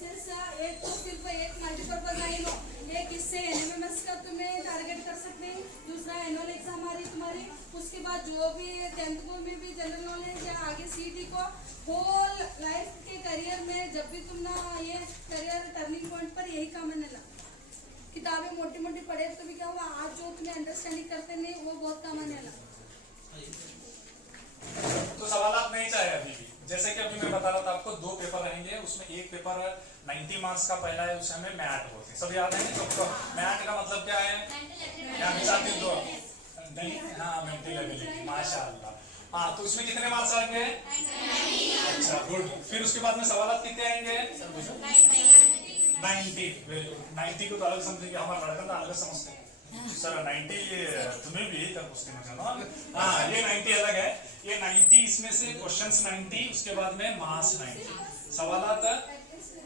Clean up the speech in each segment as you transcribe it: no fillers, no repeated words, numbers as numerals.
SS एक तो सिर्फ एक मल्टीपर्पज लाइन हो, एक इससे एनएमएमएस का तुम्हें टारगेट कर सकते हैं, दूसरा एनुअल एग्जाम आ रही तुम्हारी, उसके बाद जो भी 10th को में भी जनरल नॉलेज या आगे सीटी को होल लाइफ के करियर में जब भी तुम ना ये करियर टर्निंग पॉइंट पर यही काम आने लगा। किताबें मोटी मोटी पढ़े तो भी क्या हुआ, आज जो तुम्हें अंडरस्टैंडिंग करते नहीं वो बहुत काम आने लगा। तो सवाल नहीं चाहे अभी भी, जैसे कि अभी मैं बता रहा था आपको 2 पेपर रहेंगे, उसमें एक पेपर 90 मार्क्स का पहला है, उसमें हमें मैथ होते हैं, सब याद है सबको। मैथ का मतलब क्या है, नहीं हाँ मेंटल एबिलिटी, माशाल्लाह। हाँ तो उसमें कितने मार्क्स आएंगे? अच्छा गुड। फिर उसके बाद में सवाल कितने आएंगे? 90। 90 को तो अलग समझेंगे, हमारा लड़का तो अलग समझते हैं सर। 90 तुम्हें भी तब पूछते हैं। हाँ ये 90 अलग है, ये 90 इसमें से क्वेश्चंस 90, उसके बाद में मार्क्स 90, सवालात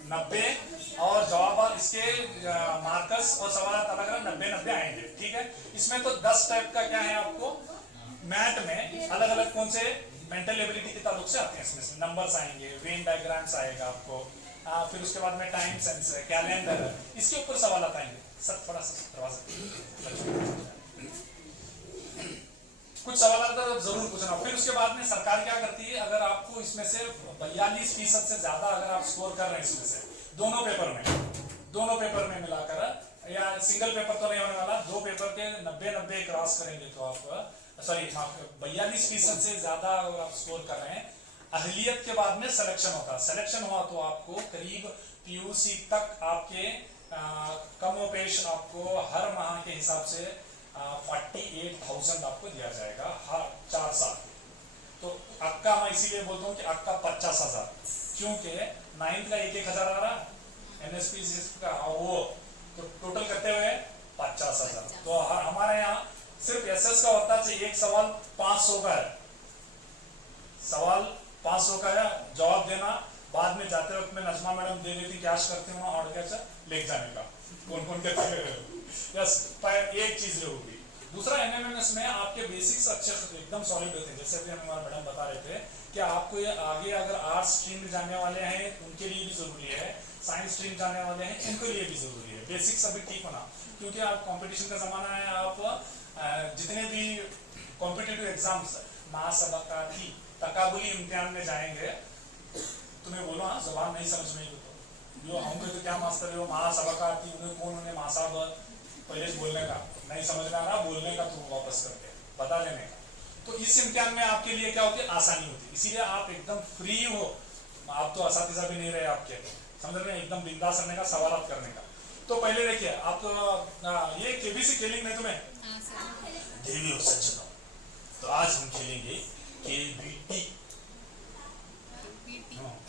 90 और जवाब इसके मार्कस और सवालात अलग अलग 90 आएंगे। ठीक है, इसमें तो 10 टाइप का क्या है आपको मैथ में अलग अलग कौन से मेंटल एबिलिटी के ताल्लुक से आते हैं। इसमें से नंबर्स आएंगे, वेन डायग्राम्स आएगा आपको, फिर उसके बाद में टाइम सेंस है, कैलेंडर, इसके ऊपर सवाल आएंगे। सब थोड़ा सा कुछ सवाल तो जरूर पूछना। फिर उसके बाद में सरकार क्या करती है, अगर आपको इसमें से 42% से ज्यादा अगर आप स्कोर कर रहे हैं इसमें से दोनों पेपर में मिलाकर, या सिंगल पेपर तो नहीं होने वाला, 2 पेपर के 90 क्रॉस करेंगे तो आप 42% से ज्यादा अगर आप स्कोर कर रहे हैं, अहलियत के बाद में सिलेक्शन होता है। सिलेक्शन हुआ तो आपको करीब पीयूसी तक आपके कम पेश आपको हर माह के हिसाब से 48,000 आपको दिया जाएगा हर 4 साल। तो अक्का मैं इसीलिए बोलता हूँ कि अक्का 50,000, क्योंकि 9th का 1,000 आ रहा एनएसपी का, वो तो टोटल करते हुए 50,000। तो हमारे यहाँ सिर्फ एसएस का होता है एक सवाल 500 का है, सवाल 500 का है, जवाब देना बाद में जाते वक्त में नजमा मैडम दे देती कैश करते हैं और कैसे ले जाने का, कौन कौन कहते यस। एक चीज ये होगी। दूसरा एनएमएमएस में आपके बेसिक्स अच्छे एकदम सॉलिड होते हैं, जैसे अभी हमारा मैडम बता रहे थे कि आपको ये आगे अगर आर्ट्स स्ट्रीम में जाने वाले हैं उनके लिए भी जरूरी है, साइंस स्ट्रीम जाने वाले हैं उनके लिए भी जरूरी है बेसिक्स अभी ठीक होना, क्योंकि आप कंपटीशन का जमाना है। आप जितने भी कॉम्पिटिटिव एग्जाम्स महासबकाती तकाबुली इम्तिहान में जाएंगे, तुम्हें बोलो हाँ जबान नहीं समझ में तो जो हम तो क्या मास्टर है वो महासबकाती, उन्हें कौन उन्हें महासाब पहले बोलने का नहीं समझ में आ रहा, बोलने का तुम वापस करके बता देने का। तो इस इम्तिहान में आपके लिए क्या होती है, आसानी होती है, इसीलिए आप एकदम फ्री हो। आप तो असातिज़ा भी नहीं रहे आपके, समझ रहे हैं, एकदम बिंदास रहने का, सवाल करने का। तो पहले देखिए आप तो ये केबीसी खेलेंगे नहीं तुम्हें देवी और सज्जनों, तो आज हम खेलेंगे केबीटी,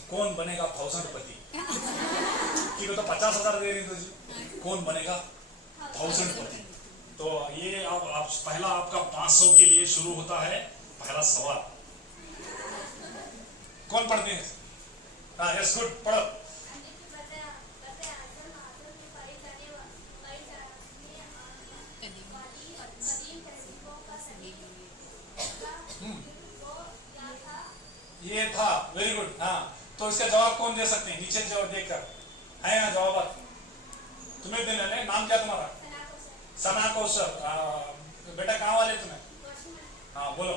कौन बनेगा 1000पति की तो 50,000 दे रही तुझे, कौन बनेगा 1000पति। तो ये आप पहला आपका 500 के लिए शुरू होता है पहला सवाल। कौन पढ़ते हैं? हाँ यस गुड, पढ़ो। ये था, वेरी गुड। हाँ तो इसका जवाब कौन दे सकते हैं, नीचे जवाब देखकर है यहाँ जवाब तुम्हें देने हैं। नाम क्या तुम्हारा? सना कौशल। बेटा कहाँ वाले तुम्हें? हाँ बोलो।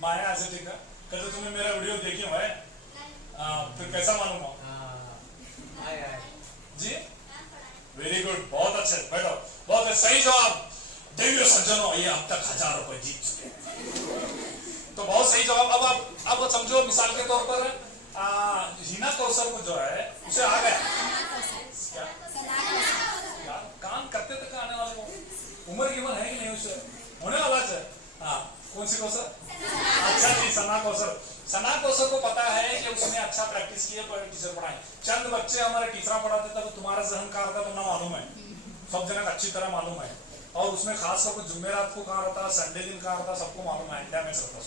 माया एस्थेटिक का। कल तुमने मेरा वीडियो देखी हुआ है, फिर कैसा मालूम हो जी? वेरी गुड, बहुत अच्छे, बैठो। बहुत सही जवाब देवी सज्जनों, ये अब तक 1000 रुपए जीत चुके हैं। तो बहुत सही जवाब। अब समझो मिसाल के तौर पर हिना कौशल को जो है उसे आ गया क्या काम करते तक आने वाले को उम्र की उम्र है कि नहीं, उसे होने वाला है। हाँ कौन सी कौशल? अच्छा जी सना कौशल। सना कौशल को पता है कि उसने अच्छा प्रैक्टिस की है, टीचर पढ़ाए, चंद बच्चे हमारे टीचर पढ़ाते तब तुम्हारा जहन कहाँ रहता तो ना मालूम है, सब जगह अच्छी तरह मालूम है। और उसमें खास तौर पर जुमेरात को कहाँ रहता, संडे दिन कहाँ रहता, सबको मालूम है, इंडिया में रहता।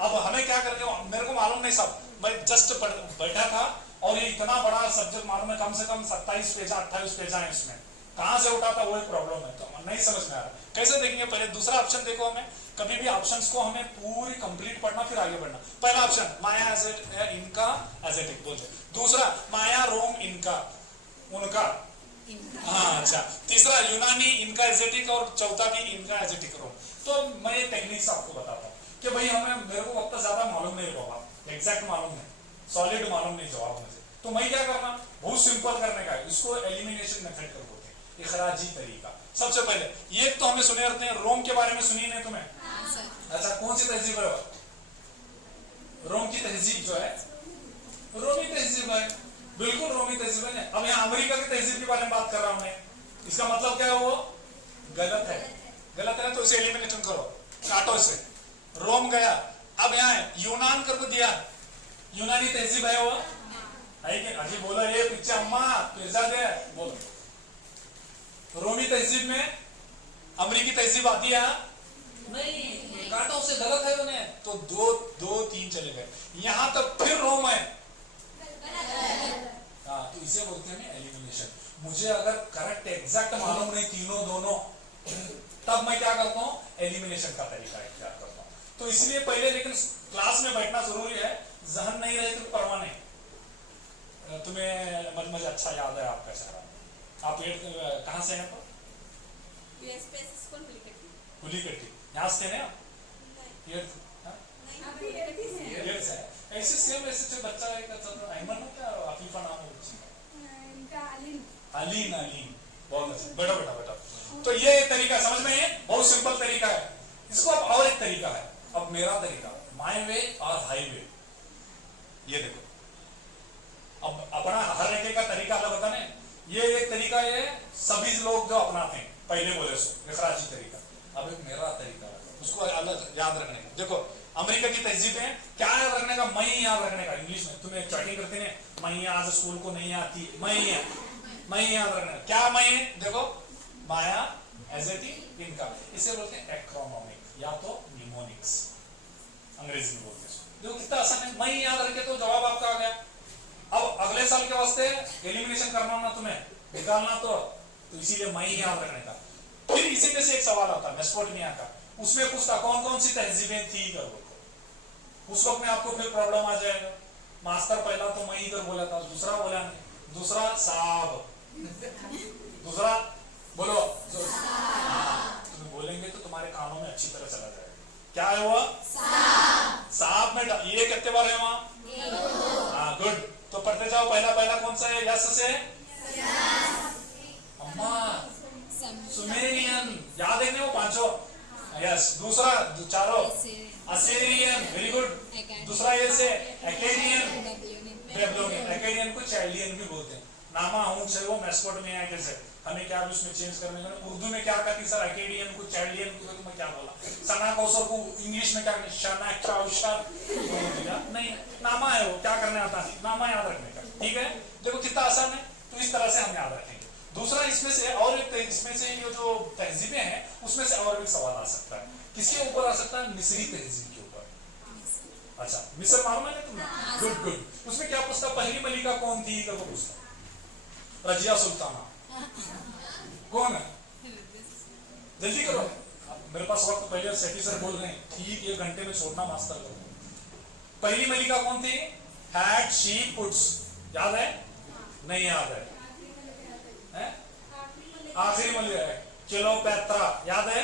अब हमें क्या करके, मेरे को मालूम नहीं सब, मैं जस्ट बैठा था और ये इतना बड़ा सब्जेक्ट मालूम है, कम से कम 27 पेज 28 पेज है, इसमें कहां से उठा था वो एक प्रॉब्लम है, तो नहीं समझ में आ रहा। कैसे देखेंगे? पहले दूसरा ऑप्शन देखो, हमें कभी भी ऑप्शंस को हमें पूरी कंप्लीट पढ़ना फिर आगे बढ़ना। पहला ऑप्शन माया एसेट, इनका एजेटिक बोलते हैं। दूसरा माया रोम इनका उनका, हाँ अच्छा। तीसरा यूनानी इनका एजेटिक और चौथा भी इनका एजेटिक रोम। तो मैं ये टेक्निक्स आपको बताता हूँ कि भाई हमें मेरे को वक्त ज्यादा मालूम नहीं होगा, एग्जैक्ट मालूम नहीं, सॉलिड मालूम नहीं जवाब मुझे, तो मैं क्या करना, बहुत सिंपल करने का है इसको, एलिमिनेशन मेथड कर बोलते हैं, इखराजी तरीका। सबसे पहले ये तो हमें सुने रहते हैं, रोम के बारे में सुनी नहीं तुम्हें? अच्छा कौन सी तहजीब है? रोम की तहजीब जो है रोमी तहजीब है, बिल्कुल रोमी तहजीब है। अब यहाँ अमेरिका की तहजीब के बारे में बात कर रहा हूं मैं, इसका मतलब क्या है, वो गलत है, गलत है तो इसे एलिमिनेशन करो, काटो इसे। रोम गया, अब यहाँ यूनान कर दिया, यूनानी तहजीब है वो है कि अजी बोलो ये पीछे अम्मा पिज्जा दे बोलो। रोमी तहजीब में अमेरिकी तहजीब आती है नहीं, काटो से, गलत है उन्हें, तो दो तीन चले गए। यहां तक फिर रोम है, हाँ तो इसे बोलते हैं एलिमिनेशन। मुझे अगर करेक्ट एग्जैक्ट मालूम नहीं तीनों दोनों, तब मैं क्या करता हूँ, एलिमिनेशन का तरीका इख्तियार करता हूँ। तो इसलिए पहले लेकिन क्लास में बैठना जरूरी है, जहन नहीं रहे तो परवाह नहीं। तुम्हें मुझे अच्छा याद है आपका चेहरा, आप कहाँ से हैं? तो हुलीकट्टी, यहाँ से हैं आप? ऐसे सेम ऐसे बच्चा है अहमद हो क्या, आफीफा नाम है बच्ची का? अलीन, अलीन, बहुत अच्छा, बैठो बेटा बेटा। तो ये एक तरीका समझ में है, बहुत सिंपल तरीका है। इसको अब और एक तरीका है, अब मेरा तरीका, माय वे और हाईवे। ये देखो अब अपना हर एक का तरीका अलग होता है। ये एक तरीका है सभी लोग जो अपनाते हैं, पहले बोले सो इखराजी तरीका। अब एक मेरा तरीका है, उसको अलग याद रखने का। देखो अमेरिका की तहजीब है, क्या याद रखने का, मैं याद रखने का। इंग्लिश में तुम्हें चैटिंग करते हैं, मैं आज स्कूल को नहीं आती, मैं याद रखने का। क्या मैं, देखो माया एजेटिक इनका, इसे बोलते हैं एक्रोनोमिक या तो निमोनिक्स, अंग्रेजी में बोलते हैं। देखो कितना आसान है, मैं याद रखे तो जवाब आपका आ गया। अब अगले साल के वास्ते एलिमिनेशन करना ना तुम्हें, निकालना तो इसीलिए मैं याद रखने का। फिर इसी में से एक सवाल आता है मेसोपोटामिया का, उसमें पूछता कौन कौन सी तहजीबें थी कर बोलो, उस वक्त में आपको फिर प्रॉब्लम आ जाएगा। मास्टर पहला तो मैं इधर बोला था, दूसरा बोला नहीं, दूसरा साहब, दूसरा बोलो तुम्हें बोलेंगे तो तुम्हारे कानों में अच्छी तरह चला जाएगा। क्या है वो? साहब में ये कितने बार है वहां? हाँ गुड, तो पढ़ते जाओ। पहला कौन सा है? यस से अम्मा, सुमेरियन, याद है वो पांचों, यस। दूसरा चारों असीरियन, वेरी गुड। दूसरा ये से एक्केडियन, बेबलोनियन, एक्केडियन को चैल्डियन भी बोलते हैं। नामा हूं से वो मेसोपोटामिया कैसे, हमें क्या भी उसमें चेंज करने का। उर्दू में क्या कहती सर, एक्केडियन को चैल्डियन को, तो मैं क्या बोला, सना कौसर को इंग्लिश में क्या कहते, शना कौशर नहीं, नामा है वो, क्या करने आता है, नामा याद रखने का। ठीक है, देखो कितना आसान है, तो इस तरह से हम याद रखेंगे। दूसरा इसमें से और एक, इसमें से ये जो तहजीबें हैं उसमें से और भी सवाल आ सकता है। किसके ऊपर आ सकता है? मिस्री तहजीब के ऊपर। अच्छा मिस्र मालूम है तुम्हें? Good good. उसमें क्या पूछता, पहली मलिका कौन थी करके पूछता, रजिया सुल्ताना। कौन है? जल्दी करो, मेरे पास वक्त पहले सेठी सर बोल रहे हैं, ठीक 1 घंटे में छोड़ना मास्टर को। पहली मलिका कौन थी? हैड शीप पुट्स, याद है? नहीं याद है? आखिरी मलिका है क्लियोपेत्रा, याद है?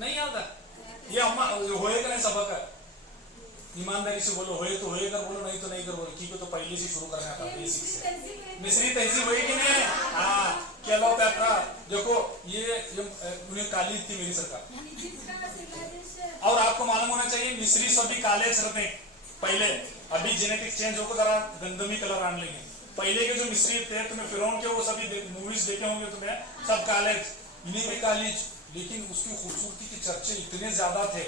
नहीं याद है? ये अम्मा होए का नहीं सबक है, ईमानदारी से बोलो, होए तो होए कर बोलो, नहीं तो नहीं कर बोलो। ठीक है, तो पहले से शुरू करना था, बेसिक से। मिस्री तहजीब हुई कि नहीं? हाँ क्लियोपेत्रा, देखो ये उन्हें काली थी मेरी सरकार। और आपको मालूम होना चाहिए मिस्री सभी काले रहते पहले, अभी जेनेटिक चेंज होकर जरा गंदमी कलर आने लगे। पहले के जो मिस्री थे, तुम्हें फिरौन के वो सभी मूवीज देखे होंगे तुम्हें, सब काले, इन्हीं में काली, लेकिन उसकी खूबसूरती के चर्चे इतने ज्यादा थे।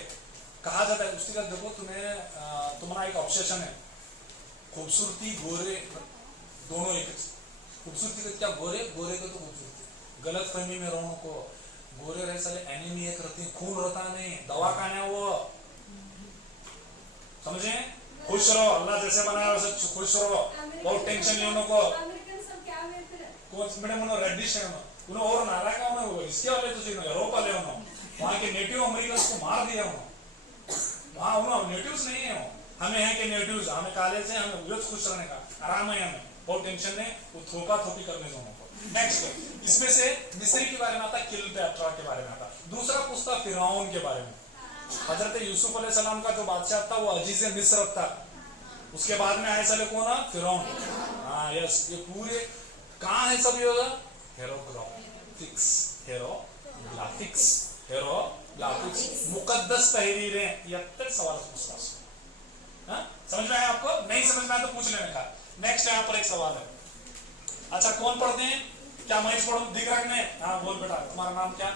कहा जाता है उसके बाद, देखो तुम्हें तुम्हारा एक ऑब्सेशन है, खूबसूरती गोरे दोनों एक, खूबसूरती का क्या, गोरे गोरे का तो खूबसूरती, गलत फहमी में रहो को, गोरे रहे साले एनीमी एक रहते हैं, खून रहता नहीं, दवा खाने वो, समझे? खुश रहो, अल्लाह जैसे बनाया वैसे खुश रहो, बहुत टेंशन नहीं उनको। कौन मैडम उन्होंने रेडिश है उन्होंने, और नारा का उन्होंने इसके वाले तो यूरोप वाले उन्होंने, वहाँ के नेटिव अमेरिकन को मार दिया उन्होंने, वहाँ उन्होंने नेटिव्स नहीं है वो, हमें है कि नेटिव्स, हमें कॉलेज है, हमें बहुत खुश रहने का आराम है, हमें बहुत टेंशन नहीं, वो थोपा थोपी करने दोनों को। नेक्स्ट इसमें से मिस्री के बारे में आता, किलपेट्रा के बारे में आता। दूसरा पूछता फिरौन के बारे में। हजरत यूसुफ अलैहिस्सलाम का जो बादशाह था वो अजीज मिस्र था, उसके बाद में आए साले कौन है? फिरौन। हाँ यस, ये पूरे कहाँ है सब? ये हेरोग्राफिक्स, हेरोग्राफिक्स, हेरोग्राफिक्स मुकद्दस तहरीरें। ये तक सवाल पूछता। हाँ समझ में आया आपको? नहीं समझ में आया तो पूछ लेने का। नेक्स्ट यहाँ पर एक सवाल है। अच्छा कौन पढ़ते हैं? क्या मैं पढ़ू? दिख रखने? हाँ बोल बेटा, तुम्हारा नाम क्या?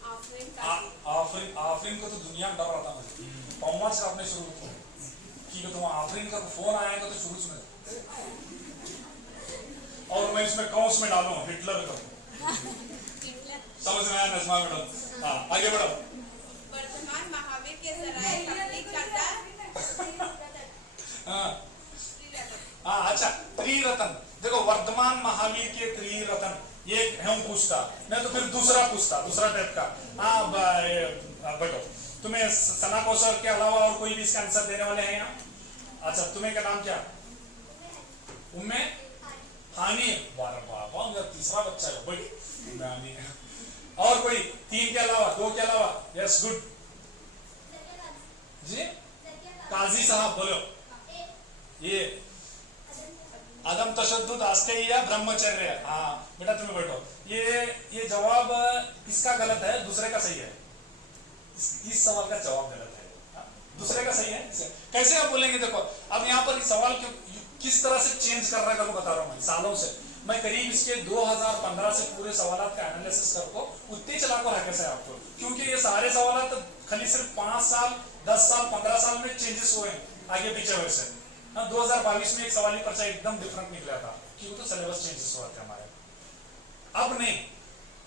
आफरीन। आफरीन को तो दुनिया में डर रहा था मुझे, पौवा से आपने शुरू किया कि तुम आफरीन का फोन आएगा तो शुरू में, और मैं इसमें कौस में डालूं हिटलर का। समझ में आया नज़मा मैडम? हाँ आगे बढ़ो। वर्तमान महावीर के जराये तबलीग करता। हाँ अच्छा, त्रिरत्न देखो, वर्तमान महावीर के त्रिरत्न, ये हम पूछता, नहीं तो फिर दूसरा पूछता, दूसरा टाइप का। हाँ बैठो, तुम्हें सना कौशल के अलावा और कोई भी इसका आंसर देने वाले हैं यहाँ? अच्छा तुम्हें क्या नाम क्या? उम्मे हानी। बाबा मेरा तीसरा बच्चा है बड़ी। और कोई? तीन के अलावा, दो के अलावा? यस गुड जी। काजी साहब बोलो। ये अदम तशद्दुद, आस्तेय, ब्रह्मचर्य। हाँ बेटा तुम्हें बैठो, ये जवाब इसका गलत है, दूसरे का सही है। इस सवाल का जवाब गलत है, दूसरे का सही है। कैसे आप बोलेंगे? देखो अब यहाँ पर सवाल किस तरह से चेंज कर रहा है मैं बता रहा हूँ। सालों से मैं करीब इसके 2015 से पूरे सवाल का एनालिसिस करको उतने चला कर रखे से आपको, क्योंकि ये सारे सवाल तो खाली सिर्फ 5 साल 10 साल 15 साल में चेंजेस हुए आगे पीछे हुए से। 2022 में एक सवाली पर्चा एकदम डिफरेंट निकला था, क्योंकि तो सिलेबस चेंजेस हुआ था हमारे। अब नहीं,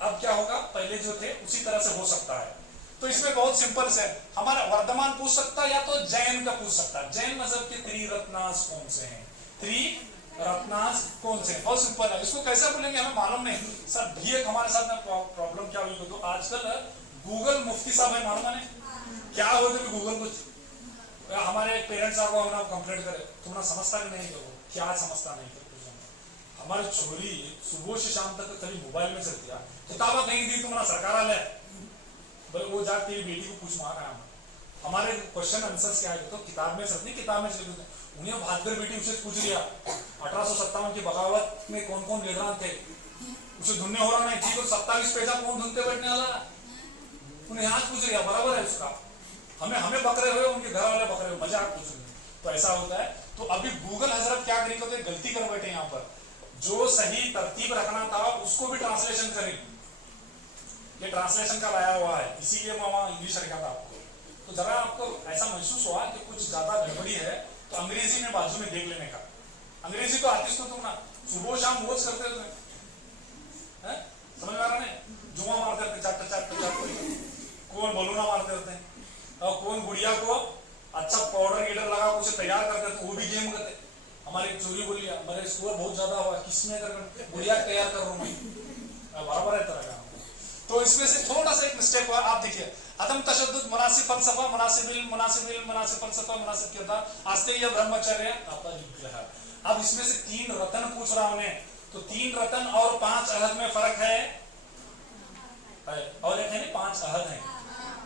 अब क्या होगा? पहले जो थे उसी तरह से हो सकता है। तो इसमें बहुत सिंपल से हमारा वर्तमान पूछ सकता है, या तो जैन का पूछ सकता है। जैन मजहब के त्रिरत्नास कौन से हैं? त्रिरत्नास कौन से? बहुत सिंपल है, इसको कैसे बोलेंगे हमें मालूम नहीं सर। ये हमारे साथ में प्रॉब्लम क्या हुई तो आजकल गूगल मुफ्ती साहब है, मालूम है क्या हो तो गूगल कुछ हमारे पेरेंट्स साहब को हम कंप्लेंट करे, तुम्हारा समझता भी नहीं, तो क्या समझता नहीं। हमारी छोरी सुबह से शाम तक कभी मोबाइल में चलती है, किताबा कहीं दी तुम्हारा सरकार है, बोले वो जाके तेरी बेटी को पूछ मार रहा है। हमारे क्वेश्चन आंसर्स क्या है? तो किताब में चलती, किताब में चलती। उन्हें बहादुर बेटी उसे पूछ लिया 1857 की बगावत में कौन कौन लीडर थे, उसे धुनने हो रहा नहीं थी, तो 27 पेजा कौन धुनते बैठने वाला, उन्हें आज पूछ लिया, बराबर है उसका। हमें बकरे हुए, उनके घर वाले बकरे हुए, मजाक पूछ रहे। तो ऐसा होता है। तो अभी गूगल हजरत क्या करेंगे? तो गलती कर बैठे यहाँ पर, जो सही तरतीब रखना था उसको भी ट्रांसलेशन करें। ये ट्रांसलेशन का लाया हुआ है, इसीलिए मैं वहां इंग्लिश रखा था आपको। तो जरा आपको ऐसा महसूस हुआ कि कुछ ज्यादा गड़बड़ी है, तो अंग्रेजी में बाजू में देख लेने का। अंग्रेजी तो आती तो तुम ना सुबह शाम रोज करते थे, समझ में आ रहा नहीं? जुआ मारते थे, चाट चाट कौन बलूना मारते थे, और कौन गुड़िया को अच्छा पाउडर गिडर लगा उसे तैयार करते थे, वो भी गेम करते। हमारी चोरी बोली मेरे स्कोर बहुत ज्यादा हुआ, किसमें कर गुड़िया तैयार कर रहा हूँ मैं, बराबर है तरह का। तो इसमें से थोड़ा सा एक मिस्टेक हुआ। आप देखिए, अदम तशद्दुद, मुनासिब फलसफा, मुनासिब इल्म, मुनासिब इल्म, मुनासिब फलसफा, मुनासिब किरदार, आस्तेय, ब्रह्मचर्य, अब इसमें से 3 रत्न पूछ रहा हूं, तो 3 रत्न और 5 अहद में फर्क है, और एक है 5 अहद है।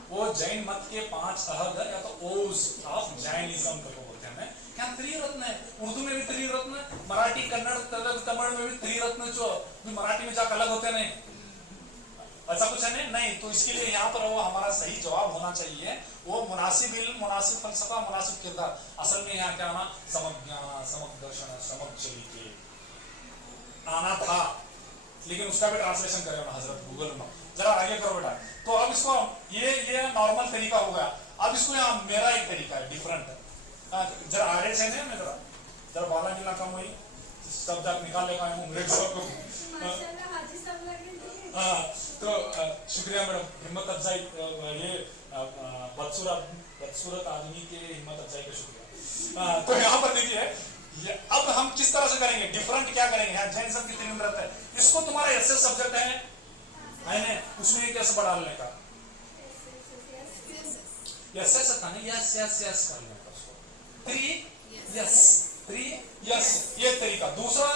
वो जैन मत के 5 अहद है, या तो ओज ऑफ जैनिज्म को बोलते हैं। क्या त्रिरत्न है? उर्दू में भी त्रिरत्न, मराठी, कन्नड़, तेलुगु, तमिल में भी त्रिरत्न, जो मराठी में जाकर अलग होते नहीं, ऐसा कुछ है नहीं। तो इसके लिए यहाँ पर वो हमारा सही जवाब होना चाहिए, वो मुनासिब इल्म, मुनासिब फलसफा, मुनासिब किरदार। असल में यहाँ क्या आना? समक ज्ञान, समक दर्शन, समक चलिके आना था, लेकिन उसका भी ट्रांसलेशन करे हजरत गूगल में। जरा आगे करो बेटा। तो अब इसको ये नॉर्मल तरीका होगा। अब इसको यहाँ मेरा एक तरीका है डिफरेंट। जरा आड़े से नहीं, जरा बाला गिला कम हुई सब जाकर निकाल लेगा हाँ। तो शुक्रिया मैडम, हिम्मत अफजाई, ये बदसूरत आदमी के हिम्मत अफजाई का शुक्रिया। तो यहाँ पर देखिए, अब हम किस तरह से करेंगे, डिफरेंट क्या करेंगे। यहाँ जैन सब की 3 व्रत है, इसको तुम्हारा एसएस सब्जेक्ट है उसमें कैसे बढ़ा लेने का, एसएस था नहीं, यस कर लेने का उसको। यस 3 यस, ये तरीका। दूसरा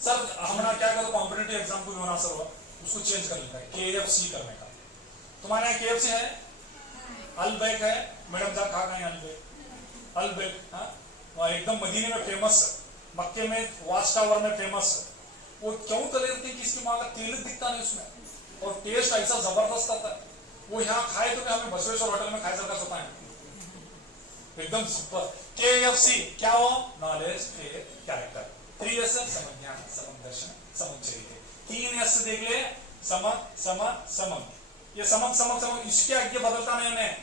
सर हमारा क्या करो कॉम्पिटिटिव एग्जाम को होना सर उसको चेंज कर लेना है, KFC करने का। तुम्हारे यहाँ KFC है, अल्बेक है, मैडम जा खा गए अल्बेक, अल्बेक हाँ वहाँ एकदम मदीने में फेमस है, मक्के में वॉच टावर में फेमस है। वो क्यों तले थी कि इसकी माँ का तेल दिखता नहीं उसमें और टेस्ट ऐसा जबरदस्त आता है। वो यहाँ खाए तो क्या हमें बसवेश्वर होटल में खाए सकता सोता है एकदम सुपर। KFC क्या हो, knowledge faith character. 3 S समज्ञान समदर्शन समुच्चरित। 3 S देख ले, समक समक समक। ये समक समक समक इसके आगे बदलता नहीं उन्हें,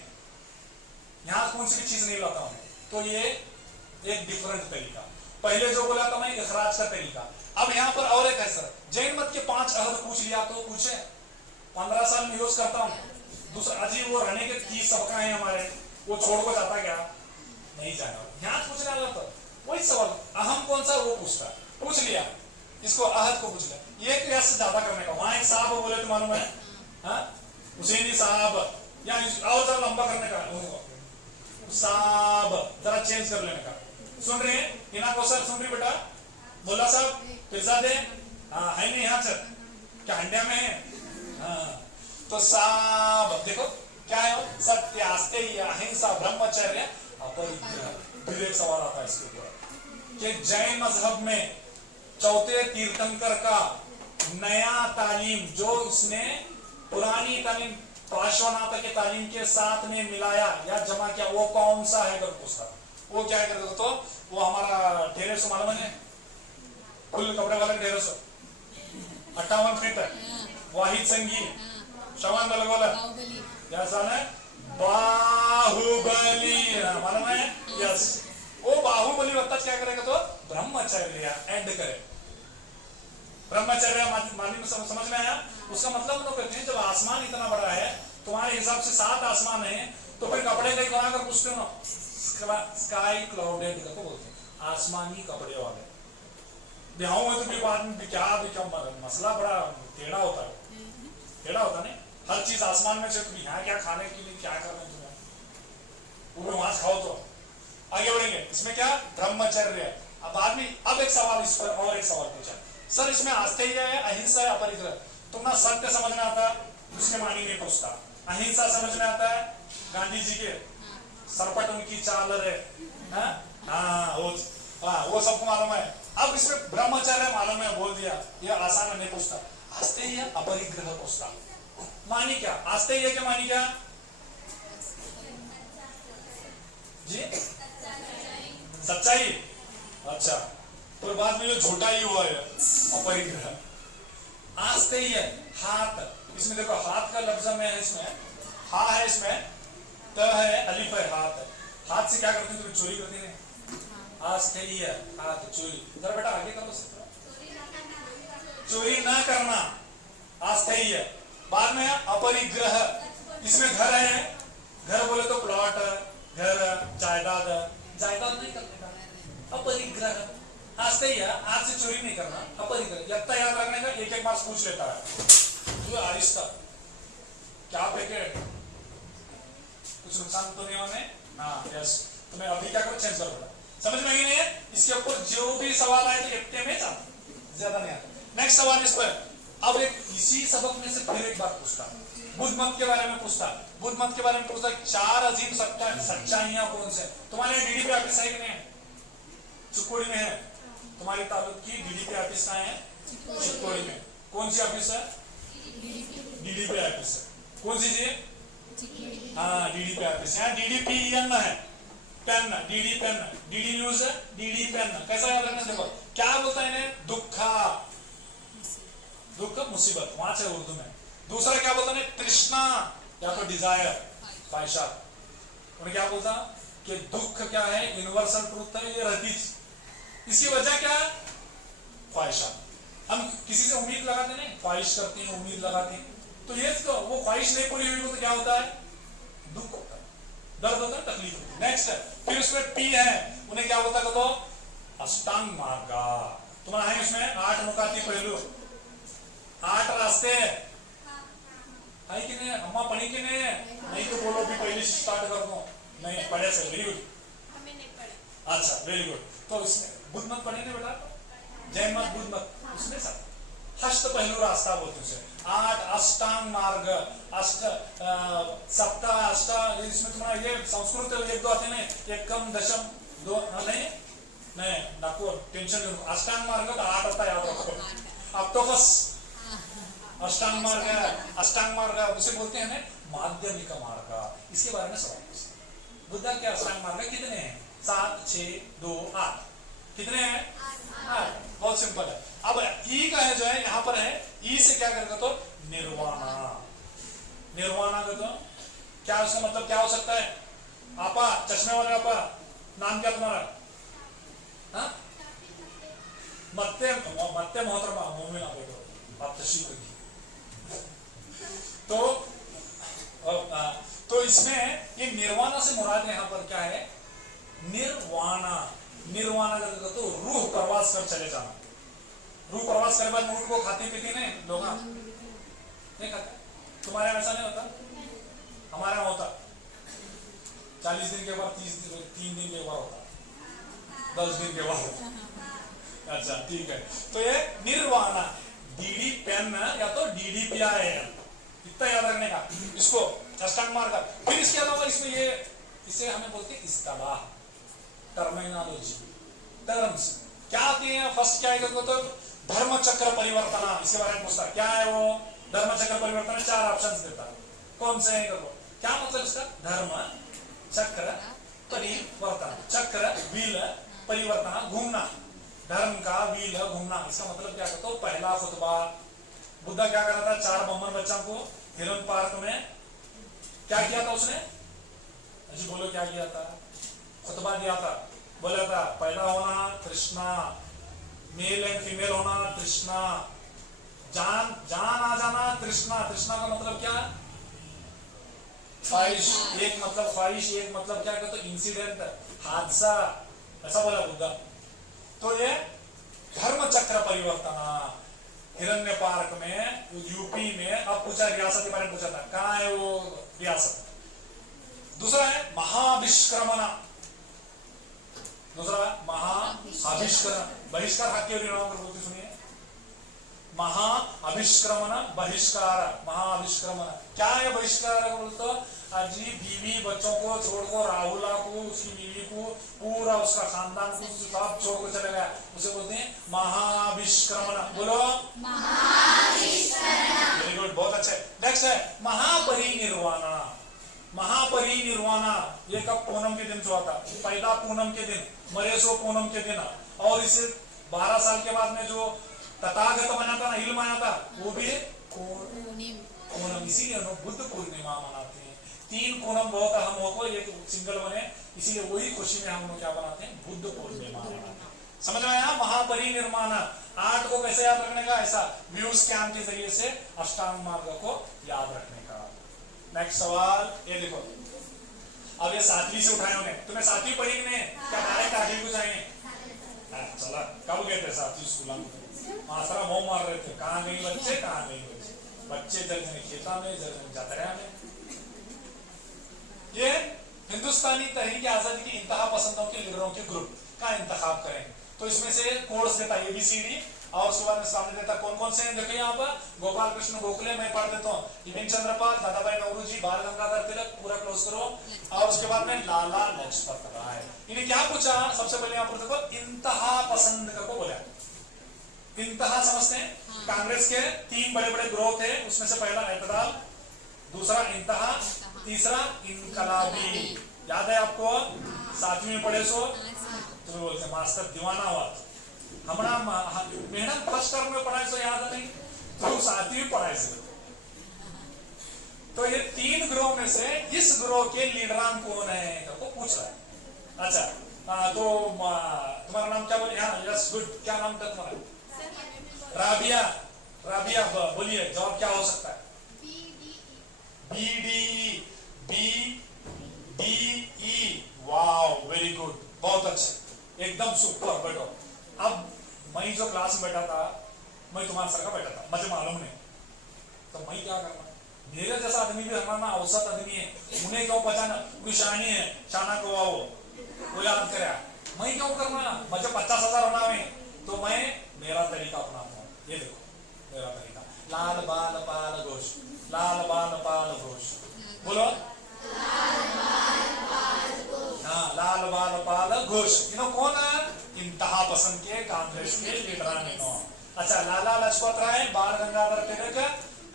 यहाँ कौन सी भी चीज नहीं लाता हूं। तो ये एक डिफरेंट तरीका। पहले जो बोला था मैं इखराज का तरीका। अब यहाँ पर और एक है सर, जैन मत के 5 अहद पूछ लिया तो पूछे 15 साल में यूज करता हूँ। दूसरा अजीब वो रहने के 30 सबका है हमारे, वो छोड़ को जाता क्या नहीं जाना। यहाँ पूछने वाला तो वही सवाल अहम कौन सा वो पूछता, पूछ लिया इसको अहद को पूछ लिया। एक प्रयास से ज्यादा करने का। वहां एक साहब बोले तो मालूम है हाँ हुसैनी साहब, या और जरा लंबा करने का साहब, जरा चेंज कर लेने का। सुन रहे हैं इना को सर, सुन रही बेटा बोला साहब पिज्जा दे, हाँ है नहीं यहाँ सर क्या हंडिया में है हाँ। तो साहब देखो क्या है, सत्य आस्तेय अहिंसा ब्रह्मचर्य अपरिग्रह। फिर एक सवाल आता है इसके ऊपर कि जैन मजहब में चौथे तीर्थंकर का नया तालीम जो इसने पुरानी तालीम पार्श्वनाथ के तालीम के साथ में मिलाया या जमा किया वो कौन सा है अगर पूछता, वो क्या करता तो वो हमारा ढेरे सो मालूम है, फुल कपड़े वाला ढेरे सो 58 फीट है, वाहिद संगीत शवान बल वाला जैसा है बाहुबली मालूम है यस। वो बाहुबली बता क्या करेगा तो ब्रह्मचर्य एंड करे। ब्रह्मचर्य मानी में समझ में आया। उसका मतलब लोग कहते हैं जब आसमान इतना बड़ा है तुम्हारे हिसाब से 7 आसमान है तो फिर कपड़े कहीं बना कर पूछते हो ना, स्काई क्लाउडेड करके बोलते हैं, आसमानी कपड़े वाले। ब्याहों में तो भी बाद में क्या मसला बड़ा टेढ़ा होता है, टेढ़ा होता नहीं। हर चीज आसमान में से तुम यहाँ क्या खाने के लिए क्या करना है तुम्हें, वो वहां खाओ। तो आगे बढ़ेंगे इसमें क्या ब्रह्मचर्य। अब बाद में अब एक सवाल इस पर और एक सवाल पूछा सर, इसमें आस्तेय है अहिंसा है अपरिग्रह। तुम ना सत्य समझ में आता है उसके मानी नहीं पूछता, अहिंसा समझ में आता है गांधी जी के सरपट उनकी चाल है हाँ वो सबको मालूम है। अब इसमें ब्रह्मचर्य मालूम है बोल दिया, ये आसान नहीं पूछता। आस्तेय अपरिग्रह पूछता, मानी क्या आस्तेय क्या मानी क्या जी, सच्चाई। अच्छा तो बाद में जो झूठा ही हुआ है अपरिग्रह। आस्तेय हाथ, इसमें देखो हाथ का लफ्ज में है, इसमें हा है, इसमें त है, अलिफ है, हाथ है। हाथ से क्या करते हैं, चोरी करते हैं। आस्तेय हाथ चोरी, जरा बेटा आगे करो, चोरी ना करना आस्तेय। बाद में अपरिग्रह, इसमें घर है, घर बोले तो प्लॉट, घर जायदाद, जायदाद नहीं करने का अपरिग्रह। आस्तेय आज से चोरी नहीं करना अपरिग्रह। इतना याद रखने का, एक मार्क्स पूछ लेता है तो आहिस्ता क्या पैकेट कुछ नुकसान तो नहीं होने हाँ यस। तो मैं अभी क्या करूँ चेंज कर दूंगा, समझ में नहीं है। इसके ऊपर जो भी सवाल आए तो इतने में ज्यादा नहीं आता। नेक्स्ट सवाल इस पर अब एक इसी सबक में से फिर एक बात पूछता, बुद्ध मत के बारे में पूछता, बुद्ध मत के बारे में पूछता 4 अजीम सच्चाइयां कौन से। तुम्हारे डीडी पे ऑफिस है कि नहीं है, चिकोड़ी में है, तुम्हारी तालुक की डीडी पे ऑफिस कहाँ है, चिकोड़ी में। कौन सी ऑफिस है, डीडी पे ऑफिस है। कौन सी जी हाँ डीडी पे ऑफिस, यहाँ DDPN है pen, DD pen, DD news है, डीडी पेन। कैसा याद रखना देखो क्या बोलता है इन्हें, दुखा दुख मुसीबत वहां से उर्दू में। दूसरा क्या बोलता है तृष्णा या तो डिजायर ख्वाहिशा। उन्हें क्या बोलता कि दुख क्या है यूनिवर्सल ट्रूथ है, ये रहती। इसकी वजह क्या है ख्वाहिशा। हम किसी से उम्मीद लगाते नहीं, ख्वाहिश करते हैं उम्मीद लगाते हैं, तो ये तो वो ख्वाहिश नहीं पूरी हुई तो क्या होता है दुख होता है, दर्द होता है, तकलीफ होती है। नेक्स्ट है फिर उसमें P है, उन्हें क्या बोलता है तो अष्टांग मार्ग। तुम्हारा है इसमें 8 नुकाती पहलू, 8 रास्ते है कि नहीं, अम्मा पढ़ी कि नहीं तो बोलो भी पहले स्टार्ट कर दो। नहीं पढ़े से वेरी गुड, हमें नहीं पढ़े। अच्छा वेरी गुड. तो इसमें बुद्ध मत पढ़ेंगे बेटा, जैन मत बुद्ध मत उसमें सब हस्त पहलू रास्ता बोलते उसे. 8 अष्टांग मार्ग, अष्ट सप्त अष्ट, इसमें तुम्हारा ये संस्कृत एक दो आते हैं, एकम दशम दो नहीं नहीं नाको टेंशन नहीं. अष्टांग मार्ग तो 8 होता है, याद रखो. ऑक्टोपस अष्टांग मार्ग है. अष्टांग मार्ग उसे बोलते हैं माध्यमिक मार्ग. इसके बारे में सवाल पूछते हैं. बुद्ध के अष्टांग मार्ग कितने हैं? 7 6 2 8. कितने हैं? 8. बहुत सिंपल है. अब ई का है जो है यहाँ पर है, ई से क्या करेगा तो निर्वाणा. निर्वाणा का तो क्या उसका मतलब क्या हो सकता है? आपा चश्मे वाले आपा, नाम क्या तुम्हारा? हाँ मत्ते मत्ते मोहतरमा मोमिन आप बेटो आप तशरीफ रखिए. तो इसमें ये निर्वाणा से मुराद यहाँ पर क्या है? निर्वाणा. निर्वाणा का तो रूह प्रवास कर चले जाना. रूह प्रवास करने बाद मूड को खाती पीती नहीं लोग नहीं खाते. तुम्हारे यहाँ ऐसा नहीं होता? हमारे यहाँ होता. 40 दिन के बाद 3 दिन के बाद होता, 10 दिन के बाद होता. अच्छा ठीक है. तो ये निर्वाणा डीडी पेन या तो DDPI इतना याद रखने का इसको अष्टांग मार्ग का. फिर इसके अलावा इसमें ये इसे हमें बोलते हैं इस्तेलाह, टर्मिनोलॉजी, टर्म्स क्या आती है. फर्स्ट क्या है तो धर्म चक्र परिवर्तन. इसके बारे में पूछता है क्या है वो धर्म चक्र परिवर्तन. 4 ऑप्शंस देता है. कौन से है देखो. क्या मतलब इसका? धर्म चक्र परिवर्तन. चक्र व्हील परिवर्तन घूमना. धर्म का व्हील घूमना. इसका मतलब क्या कहते हो? पहला खुतबा बुद्धा क्या कर रहा था? 4 बम्बर बच्चों को हिरन पार्क में क्या किया था उसने? जी बोलो क्या किया था? खुतबा दिया था. बोला था पैदा होना तृष्णा, मेल एंड फीमेल होना तृष्णा, जान आ जाना तृष्णा. तृष्णा का मतलब क्या? ख्वाहिश. एक मतलब ख्वाहिश, एक मतलब क्या कहते हो? इंसिडेंट, हादसा. ऐसा बोला बुद्धा. तो ये धर्म चक्र परिवर्तन. हिरण्य पार्क में यूपी में. अब पूछा रियासत के बारे में पूछा था, कहाँ है वो रियासत? दूसरा है महाविष्क्रमण. दूसरा महाअभिष्करण. बहिष्कार हाथ के बोलते सुनिए. महाअभिष्क्रमण बहिष्कार. महाअभिष्क्रमण क्या है? बहिष्कार बोलते अजी बीवी बच्चों को छोड़कर राहुला को उसकी बीवी को पूरा उसका खानदान को सब छोड़कर चले गया, उसे बोलते हैं महाविष्क्रमण. बोलो महाविष्क्रमण. वेरी गुड बहुत अच्छे. नेक्स्ट है महापरिनिर्वाण. महापरिनिर्वाण ये कब? पूनम के दिन हुआ था. पहला पूनम के दिन, मरे सो पूनम के दिन. और इसे 12 साल के बाद में जो तथागत बना था ना, इल्म आया था, वो भी पूनम. इसीलिए बुद्ध पूर्णिमा मनाते हैं. 3 पूनम बहुत अहम हो, एक सिंगल बने, इसीलिए वही खुशी में हम लोग क्या बनाते हैं? बुद्ध पूर्णिमा मनाते हैं. समझ में आया? महापरिनिर्वाण. 8 को कैसे याद रखने का? ऐसा व्यू स्कैन के जरिए से अष्टांग मार्ग को याद रखने का. नेक्स्ट सवाल ये देखो. अब ये 7वीं से उठाए उन्हें. तुम्हें 7वीं पढ़ी कि नहीं? क्या डायरेक्ट 8वीं को जाएंगे? चला कब गए थे 7वीं स्कूल में? मास्टर मोह मार रहे थे, कहाँ गई बच्चे, कहाँ गई बच्चे. बच्चे जर्जने खेता में, जर्जने जातरा में. ये हिंदुस्तानी तहरीक आजादी की इंतहा पसंदों के लीडरों के ग्रुप का इंतखाब करें. तो इसमें से कोर्स देता ABCD और उसके बाद में सामने देता कौन कौन से हैं. देखो यहाँ पर गोपाल कृष्ण गोखले, मैं पढ़ देता हूँ. बिपिन चंद्र पाल, दादाभाई नौरोजी, बाल गंगाधर तिलक, पूरा क्लोज करो. और उसके बाद में लाला लजपत राय. इन्हें क्या पूछा? सबसे पहले यहाँ पर देखो इंतहा पसंद को बोला. इंतहा समझते हैं? कांग्रेस के 3 बड़े बड़े ग्रोह थे. उसमें से पहला एतदाल, दूसरा इंतहा, तीसरा इनकलाबी. याद है आपको? 7वीं में पढ़े सो तुम्हें बोलते मास्टर दीवाना हुआ. हमारा मैडम फर्स्ट टर्म में पढ़ाए सो याद नहीं, तो 7वीं पढ़ाए से. तो ये 3 ग्रोह में से इस ग्रोह के लीडरान कौन है तो पूछ रहा है. अच्छा तो तुम्हारा नाम क्या बोले? हाँ यस गुड. क्या नाम था तुम्हारा? राबिया. राबिया बोलिए जवाब क्या हो सकता है? BDE. वाओ वेरी गुड बहुत अच्छे एकदम सुपर. बैठो. अब मैं जो क्लास में बैठा था, मैं तुम्हारे सर का बैठा था, मुझे मालूम नहीं, तो मैं क्या करना? मेरे जैसा आदमी भी हमारा औसत आदमी है, उन्हें क्यों पहचाना? कोई शानी है, शाना को आओ वो याद करे. मैं घोष इनो कौन इंतहा पसंद के कांग्रेस के लीडर इनो। अच्छा लाला लाजपत राय, बाल गंगाधर तिलक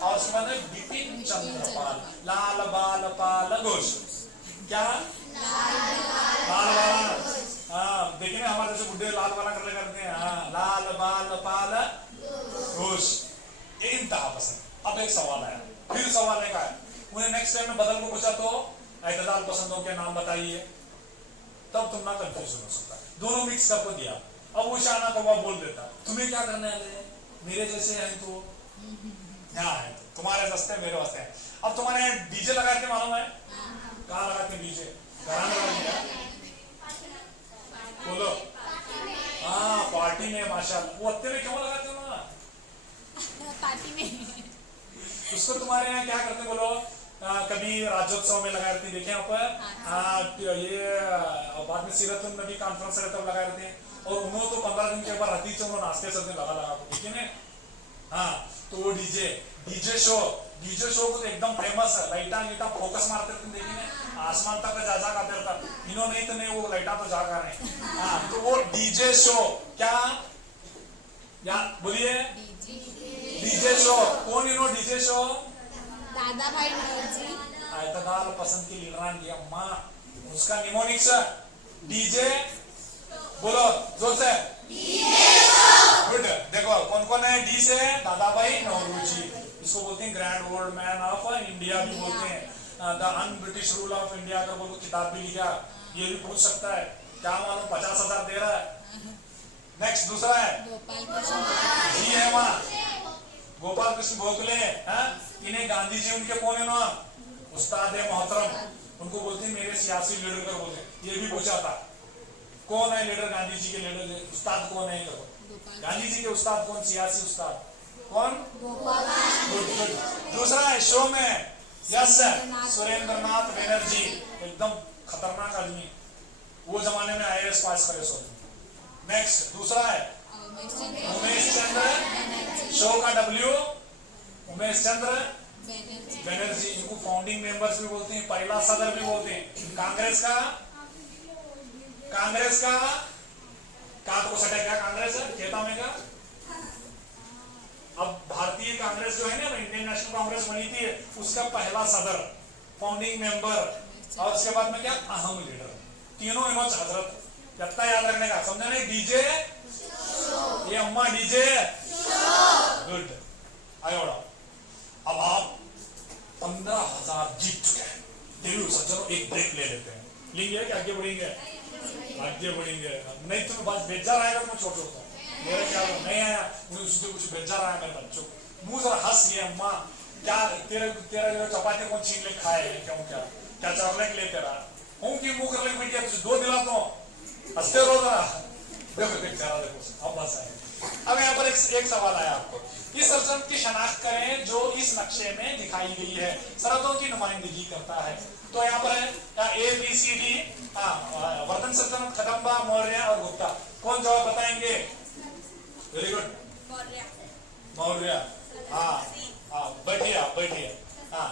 और उसके बाद बिपिन चंद्रपाल, लाल बाल पाल घोष। क्या लाल वाला, हाँ देखिए ना हमारे जैसे बुढ़े लाल वाला करते हैं, हाँ लाल बाल पाल घोष, ये इंतहा पसंद। अब एक सवाल आया, फिर सवाल एक आया, उन्हें नेक्स्ट टाइम में बदल को पूछा तो एतदाल पसंदों के नाम बताइए, तब तुम ना कंफ्यूजन हो सकता, दोनों मिक्स करके दिया। अब वो शाना कौवा बोल देता तुम्हें क्या करने वाले हैं, मेरे जैसे हैं तो यहाँ है, तुम्हारे वास्ते मेरे वास्ते हैं। अब तुम्हारे डीजे लगाते मालूम है कहाँ लगाते डीजे, घराने लगाते बोलो, हाँ पार्टी में माशाल्लाह। वो अत्ते में क्यों लगाते हो ना पार्टी में, उसको तुम्हारे यहाँ क्या करते बोलो, कभी राज्योत्सव में लगाए रहते देखे यहाँ पर, ये बाद में सीरतुल नबी कॉन्फ्रेंस रहता है लगाए रहते हैं, और उन्होंने तो 15 दिन के बाद रहती से उन्होंने नाचते चलते लगा लगा को ठीक है। हाँ तो वो डीजे शो को तो एकदम फेमस है, लाइटा लीटा फोकस मारते थे देखिए आसमान तक जा करते रहता, इन्हों नहीं तो नहीं वो लाइटा तो जा कर रहे। हाँ तो वो डीजे शो क्या या बोलिए, डीजे शो कौन इन्हों डीजे शो, दादा भाई नौरोजी, एतदाल पसंद की लीडरान की अम्मा, उसका निमोनिक्स डीजे, बोलो जोर से गुड। देखो कौन कौन है डी से, दादा भाई नौरोजी, इसको बोलते हैं grand old man of India भी बोलते हैं, the un British rule of India का बोलो किताब भी लिखा, ये भी पूछ सकता है, क्या मालूम 50,000 दे रहा है। नेक्स्ट दूसरा है जी है वहाँ गोपाल कृष्ण गोखले, इन्हें गांधी जी उनके कौन है ना, उस्ताद मोहतरम, उनको बोलते हैं मेरे सियासी लीडर कर बोलते हैं, ये भी पूछा था कौन है लीडर, गांधी जी के लीडर उस्ताद कौन है, गांधी जी के उस्ताद कौन, सियासी उस्ताद कौन, दूसरा है शो में यस सुरेंद्रनाथ बनर्जी, एकदम खतरनाक आदमी, वो जमाने में IAS पास करे सो। नेक्स्ट दूसरा है उमेश चंद्र, शो का W उमेश चंद्र बनर्जी, इनको फाउंडिंग मेंबर्स भी बोलते हैं, पहला सदर भी बोलते हैं कांग्रेस का तो सटे क्या कांग्रेस है खेता में का। अब भारतीय कांग्रेस जो है ना इंडियन नेशनल कांग्रेस बनी थी, उसका पहला सदर फाउंडिंग मेंबर, और उसके बाद में क्या अहम लीडर, तीनों इन्हों हजरत, कितना याद रखने का समझे नहीं, डीजे ये अम्मा डीजे गुड आगे बढ़ो। अब आप 15,000 जीत चुके हैं, देवी सज्जनों एक ब्रेक ले लेते हैं, लेंगे कि आगे बढ़ेंगे, आगे बढ़ेंगे, नहीं तुम्हें बस बेजार आएगा तो मैं छोड़ सकता हूँ, मेरा क्या नहीं आया मुझे उससे कुछ बेजार आया मेरे बच्चों, मुंह जरा हंस गया अम्मा, क्या तेरा चपाती कौन छीन ले खाए क्यों, क्या चढ़ने के लिए तेरा हूँ कि मुंह कर ले बेटिया, तुझे 2 दिला तो हंसते रहो जरा, देखो अब बस आए। अब यहाँ पर एक सवाल आया आपको, इस सरजम की शनाख्त करें जो इस नक्शे में दिखाई गई है, सरहदों की नुमाइंदगी करता है। तो यहाँ पर है ABCD, वर्धन सल्तनत, कदम्बा, मौर्य और गुप्ता, कौन जवाब बताएंगे, वेरी गुड मौर्य, हाँ बैठिए हाँ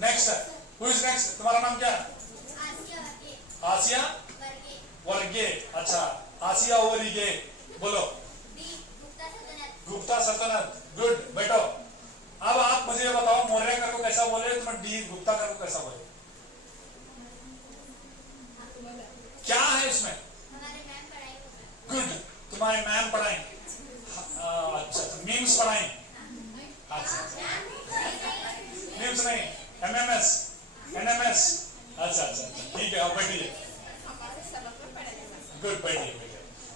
नेक्स्ट हु इज नेक्स्ट, तुम्हारा नाम क्या, आसिया वर्गे, अच्छा आसिया ओवरीगे, बोलो गुप्ता सल्तनत, गुड बैठो। अब आप मुझे बताओ मौर्य का को कैसा बोले, तुम डी गुप्ता का को कैसा बोले, क्या है उसमें, गुड तुम्हारे मैम पढ़ाएं, अच्छा मीम्स पढ़ाएं, अच्छा मीम्स नहीं MMS NMS, अच्छा ठीक है अब बैठिए, गुड बैठिए।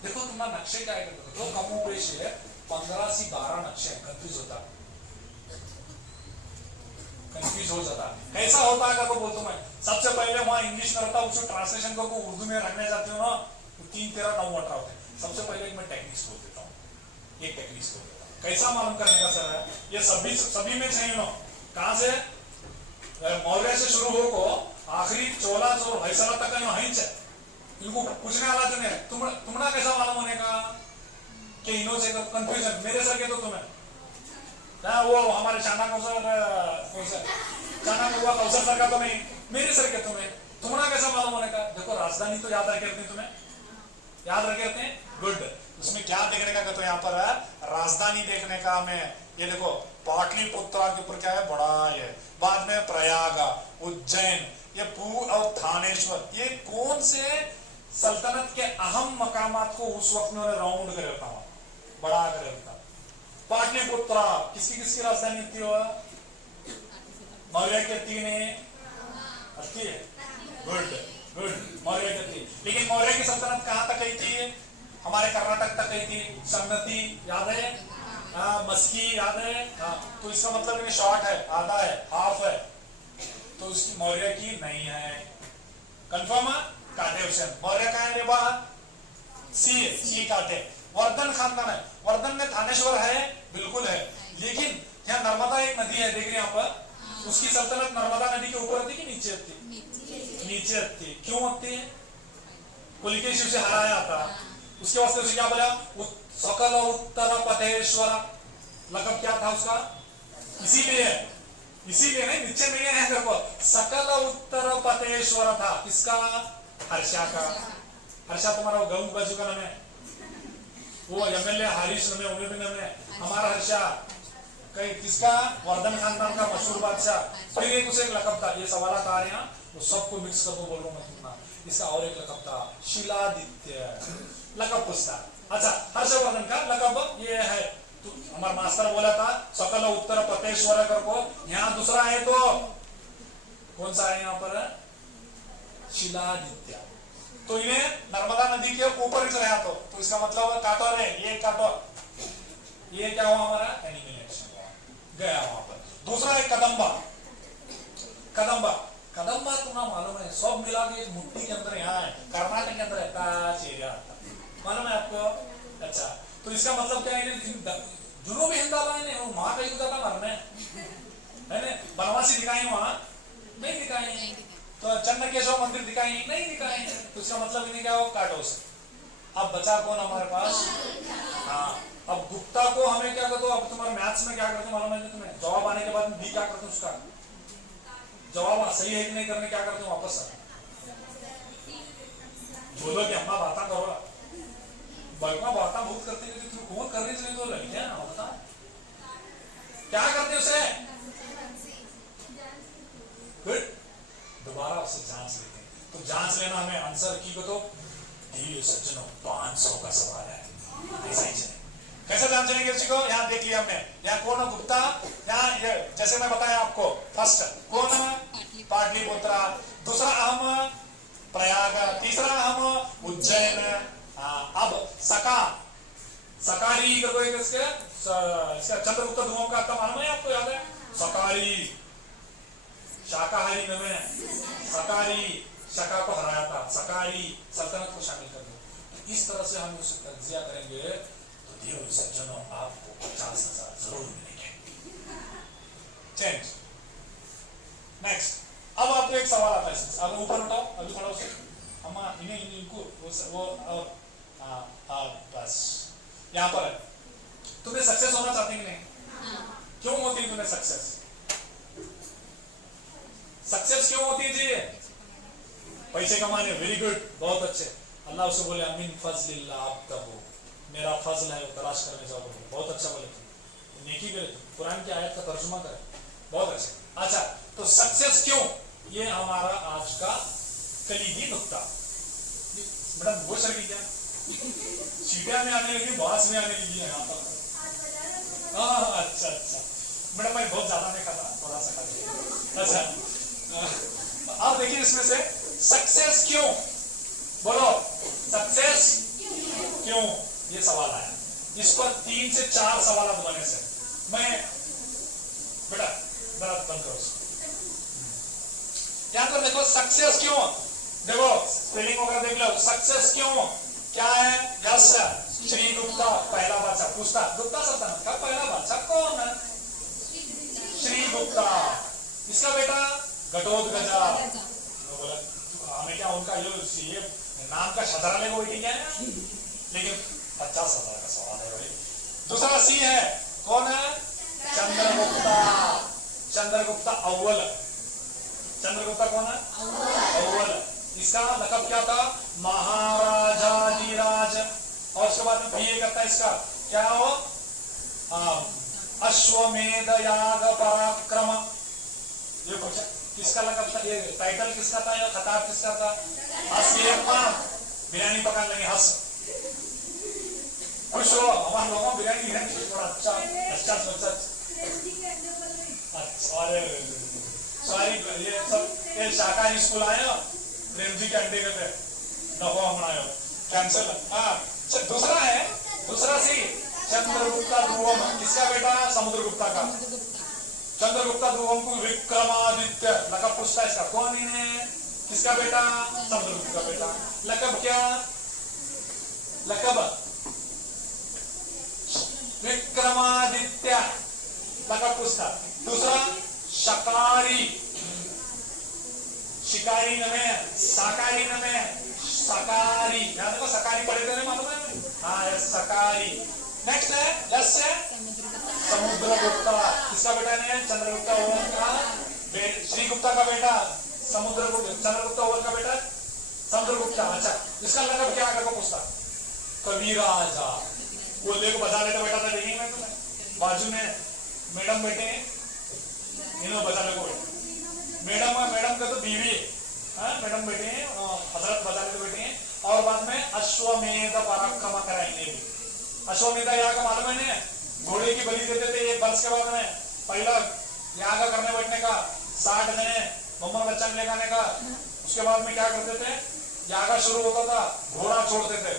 देखो तुम्हारा नक्शे क्या है, तो कमो पेश है 15 से 12 नक्शे कंफ्यूज हो जाता कैसा होता है को बोलता मैं, सबसे पहले वहां इंग्लिश में रहता उसको ट्रांसलेशन को उर्दू में रखने जाती हूँ ना, तो 3, 13, 9, 18 होते हैं। सबसे पहले मैं टेक्निक्स बोल देता हूँ, एक टेक्निक्स बोल देता हूँ, कैसा मालूम करने का सर है, ये सभी में चाहिए ना, कहां से मौर्य से शुरू हो को आखिरी चोला चोर हैसला तक इनको पूछने वाला जो नहीं, तुम्हारा कैसा मालूम होने का कि इन्हों से कंफ्यूजन, मेरे सर के तो तुम्हें क्या वो हमारे चाना कौशल सर का तो नहीं, मेरे सर के तुम्हें, तुम्हारा कैसा मालूम होने का। देखो राजधानी तो याद रखे तुम्हें याद रखे हैं, गुड। उसमें क्या देखने का कहते यहाँ पर है, राजधानी देखने का हमें, ये देखो पाटलिपुत्र के ऊपर क्या है, बड़ा ये, बाद में प्रयाग, उज्जैन, ये पूर्व और थानेश्वर, ये कौन से सल्तनत के अहम मकामात को उस वक्त में उन्हें राउंड कर रखा था, बड़ा कर रखा। पाटलिपुत्र किसकी किसकी राजधानी थी, मौर्य की तीन अच्छी है, गुड गुड, मौर्य की थी। लेकिन मौर्य की सल्तनत कहां तक गई थी, हमारे कर्नाटक तक गई थी। सन्नति याद है, मस्की याद है, तो इसका मतलब ये शॉर्ट है, आधा है, हाफ है, तो उसकी मौर्य की नहीं है। कंफर्म है, काटे ऑप्शन मौर्य का है रे बा, सी काटे। वर्धन खानदान है, वर्धन में थानेश्वर है, बिल्कुल है, लेकिन यहाँ नर्मदा एक नदी है, देख रहे हैं यहाँ पर, उसकी सल्तनत नर्मदा नदी के ऊपर होती कि नीचे होती, नीचे होती। क्यों होती है, पुलिकेशिव से हराया था, उसके वास्ते उसे क्या बोला, सकल उत्तर पथेश्वर, लकब क्या था उसका, इसीलिए नहीं, नीचे नहीं है, देखो सकल उत्तर पथेश्वर था, किसका, हर्षा का। हर्षा तुम्हारा गंग बाजू का नाम है, वो एमएलए हरीश नाम है, उन्हें भी नाम है, हमारा हर्षा कई किसका, वर्धन खानदान का मशहूर बादशाह। फिर एक उसे एक लकब था, ये सवाल आ रहे हैं, वो सबको मिक्स करके बोल रहा हूँ मैं, इसका और एक लकब था शिलादित्य, लकब पूछता। अच्छा, हर्षवर्धन का लकब ये है, तो हमारा मास्टर बोला था सकल उत्तर पतेश्वर को, यहाँ दूसरा है तो कौन सा है यहाँ पर, शिलादित्य। तो इन्हें नर्मदा नदी के ऊपर ही रहा, तो इसका मतलब काटो रे, ये काटो, ये क्या हुआ हमारा, एनिमिनेशन गया वहां पर। दूसरा है कदम्बा, कदम्बा, कदम्बा तुम्हें मालूम है, सब मिला के एक मुट्ठी के अंदर यहाँ है, कर्नाटक के अंदर एरिया मालूम है आपको। अच्छा, तो इसका मतलब क्या है, जुनूबी हिंदाला ने वहां कहीं जाता मरने है ना, बनवासी दिखाई वहां नहीं दिखाई, तो चंद्रकेशव मंदिर दिखाई नहीं दिखाई, तो इसका मतलब इन्हें क्या हो, काटो से। अब बचा कौन हमारे पास, हाँ, अब गुप्ता को हमें क्या करते हो, अब तुम्हारे मैथ्स में क्या करते हो मालूम है तुम्हें, जवाब आने के बाद बी क्या करते हो, उसका जवाब सही है कि नहीं करने क्या करते हो, वापस बोलो कि अम्मा बात करो, बल्कि बात बहुत करते हैं, तू कौन कर रही है, तो लड़कियां ना बता क्या करते उसे, गुड, दोबारा उससे जांच लेते हैं। तो जांच लेना हमें आंसर की को, तो सज्जनों 500 का सवाल है, ऐसा ही चले। कैसे जान चलेंगे उसी को, यहाँ देख लिया हमने, यहाँ कौन है गुप्ता, यहाँ ये जैसे मैं बताया आपको, फर्स्ट कौन है, पाटलिपुत्र, दूसरा अहम प्रयाग, तीसरा अहम उज्जैन। अब सका, सकारी का कोई इसका चंद्रगुप्त धुओं का मालूम है आपको, याद है, सकारी शाकाहारी में सकारी शका को हराया था, सकारी सल्तनत को शामिल कर दो। तो इस तरह से हम उसे तज्जिया करेंगे, तो देव सज्जनों आपको 50,000 जरूर मिलेंगे। Change next. अब आपको एक सवाल आता है, अब ऊपर उठाओ, अभी थोड़ा उसे हम इनको वो बस यहाँ पर है, तुम्हें सक्सेस होना चाहते हैं कि नहीं, क्यों होती है तुम्हें सक्सेस, सक्सेस क्यों होती है जी, पैसे कमाने, वेरी गुड, बहुत अच्छे, अल्लाह उसे बोले अमीन फजलिल्लाह अब्तहु, मेरा फजल है वो तलाश करने जाओ, बोले बहुत अच्छा, बोले तुम नेकी करे, तुम कुरान की आयत का तर्जुमा करे, बहुत अच्छे। अच्छा, तो सक्सेस क्यों, ये हमारा आज का कलीदी नुक्ता। मैडम वो सर की क्या सीटिया में आने लगी, बॉस में आने लगी है यहाँ पर, हाँ अच्छा अच्छा, मैडम मैं बहुत ज्यादा नहीं खाता, थोड़ा सा खा। अच्छा, अब देखिए इसमें से सक्सेस क्यों, बोलो सक्सेस क्यों, ये सवाल आया, इस पर 3 से 4 सवाल बने से मैं, बेटा जरा बंद करो क्या कर, देखो सक्सेस क्यों, देखो स्पेलिंग वगैरह देख लो, सक्सेस क्यों क्या है, यस श्री गुप्ता पहला बादशाह, पूछता गुप्ता सल्तनत का पहला बादशाह कौन है, श्री गुप्ता, इसका बेटा घटोत्कचा, हमें क्या उनका ये नाम का शतरा लेगा वही ठीक है, लेकिन 50,000 का सवाल है भाई। दूसरा सी है, कौन है, चंद्रगुप्ता, चंद्रगुप्ता अव्वल, चंद्रगुप्ता कौन है, अव्वल, इसका लकब क्या था, महाराजाधिराज और उसके बाद में भी ये करता है इसका क्या हो, अश्वमेध याग पराक्रम। ये पूछा किसका लकब था, ये टाइटल किसका था, या खिताब किसका था? बिरयानी पकाने लगे, हंस खुश हो, हमारे लोगों बिरयानी थोड़ा अच्छा अच्छा सोचा। अरे सॉरी, ये सब ये शाकाहारी स्कूल आए हो, प्रेम जी के अंडे के थे नफो हमनायो कैंसिल। दूसरा है, दूसरा सी चंद्रगुप्ता ध्रुवम, किसका बेटा? समुद्रगुप्ता का। चंद्रगुप्ता ध्रुवम को विक्रमादित्य लकब पूछता है इसका, कौन इन्हें, किसका बेटा? समुद्रगुप्त का बेटा। लकब क्या? लकब विक्रमादित्य लकब पूछता। दूसरा शकारी, शिकारी नमे, शाकारी नमे, सकारी, याद रखो सकारी पढ़े थे मालूम है? हाँ यस सकारी। नेक्स्ट है यस से समुद्रगुप्ता, किसका बेटा ने? चंद्रगुप्ता ओवल का, श्रीगुप्ता का बेटा समुद्रगुप्त, चंद्रगुप्ता ओवल का बेटा समुद्रगुप्ता। अच्छा इसका लकब क्या अगर को पूछता? कविराजा। वो लेको बजा लेकर बैठा था, देखिए मैं तुम्हें बाजू में मैडम बैठे हैं, इन्होंने बजा लेको मैडम, मैडम का तो बीवी है, मैडम बैठे हैं, हजरत बजा लेकर बैठे हैं। और बाद में अश्वमेध पराक्रम कराएंगे भी। अश्वमेधा याग का मालूम है, घोड़े की बलि देते थे एक वर्ष के बाद में, पहला याग करने बैठने का 60 जने बम्बर बच्चा लेकर आने का। उसके बाद में क्या करते थे, याग शुरू होता था, घोड़ा छोड़ते थे।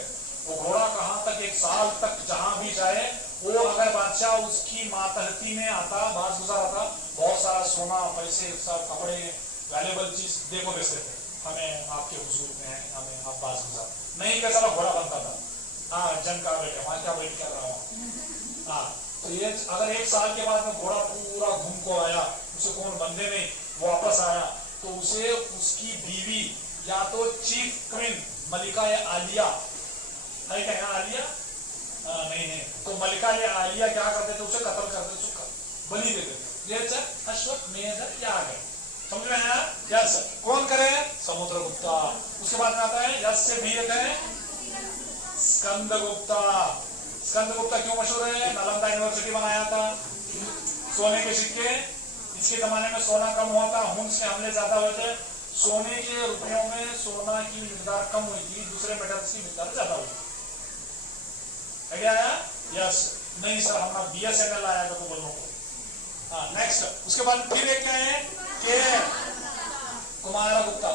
वो घोड़ा कहां तक, 1 साल तक जहां भी जाए, वो अगर बादशाह उसकी मातहती में आता, बास गुजार आता, बहुत सारा सोना पैसे सब कपड़े वैल्यूबल चीज देखो बेचते थे, हमें आपके हुजूर में है, हमें आप बास गुजार नहीं, कैसा घोड़ा बनता था। हाँ जंग का बैठे वहां क्या वेट कर रहा हूँ। हाँ तो ये अगर 1 साल के बाद में घोड़ा पूरा घूम को आया, उसे कौन बंदे नहीं वापस आया, तो उसे उसकी बीवी या तो चीफ क्वीन मलिका या आलिया है क्या, यहाँ आलिया नहीं है, तो मलिका या आलिया क्या करते थे, उसे कत्ल करते थे, बलि देते थे। ये अश्वमेध याग है, समझ में आया? यस कौन करे? समुद्रगुप्ता। उसके बाद में आता है यस से भी एक है स्कंदगुप्ता। स्कंदगुप्ता क्यों मशहूर है? नालंदा यूनिवर्सिटी बनाया था, सोने के सिक्के, इसके जमाने में सोना कम हुआ था, हुंस के हमले ज्यादा हुए थे, सोने के रुपयों में सोना की मिकदार कम हुई थी, दूसरे मेटल्स की मिकदार ज्यादा हुई थी। क्या आया? यस नहीं सर हमारा बीएसएनएल आया था तो बोलने को। हाँ नेक्स्ट, उसके बाद फिर एक क्या है के कुमारगुप्ता,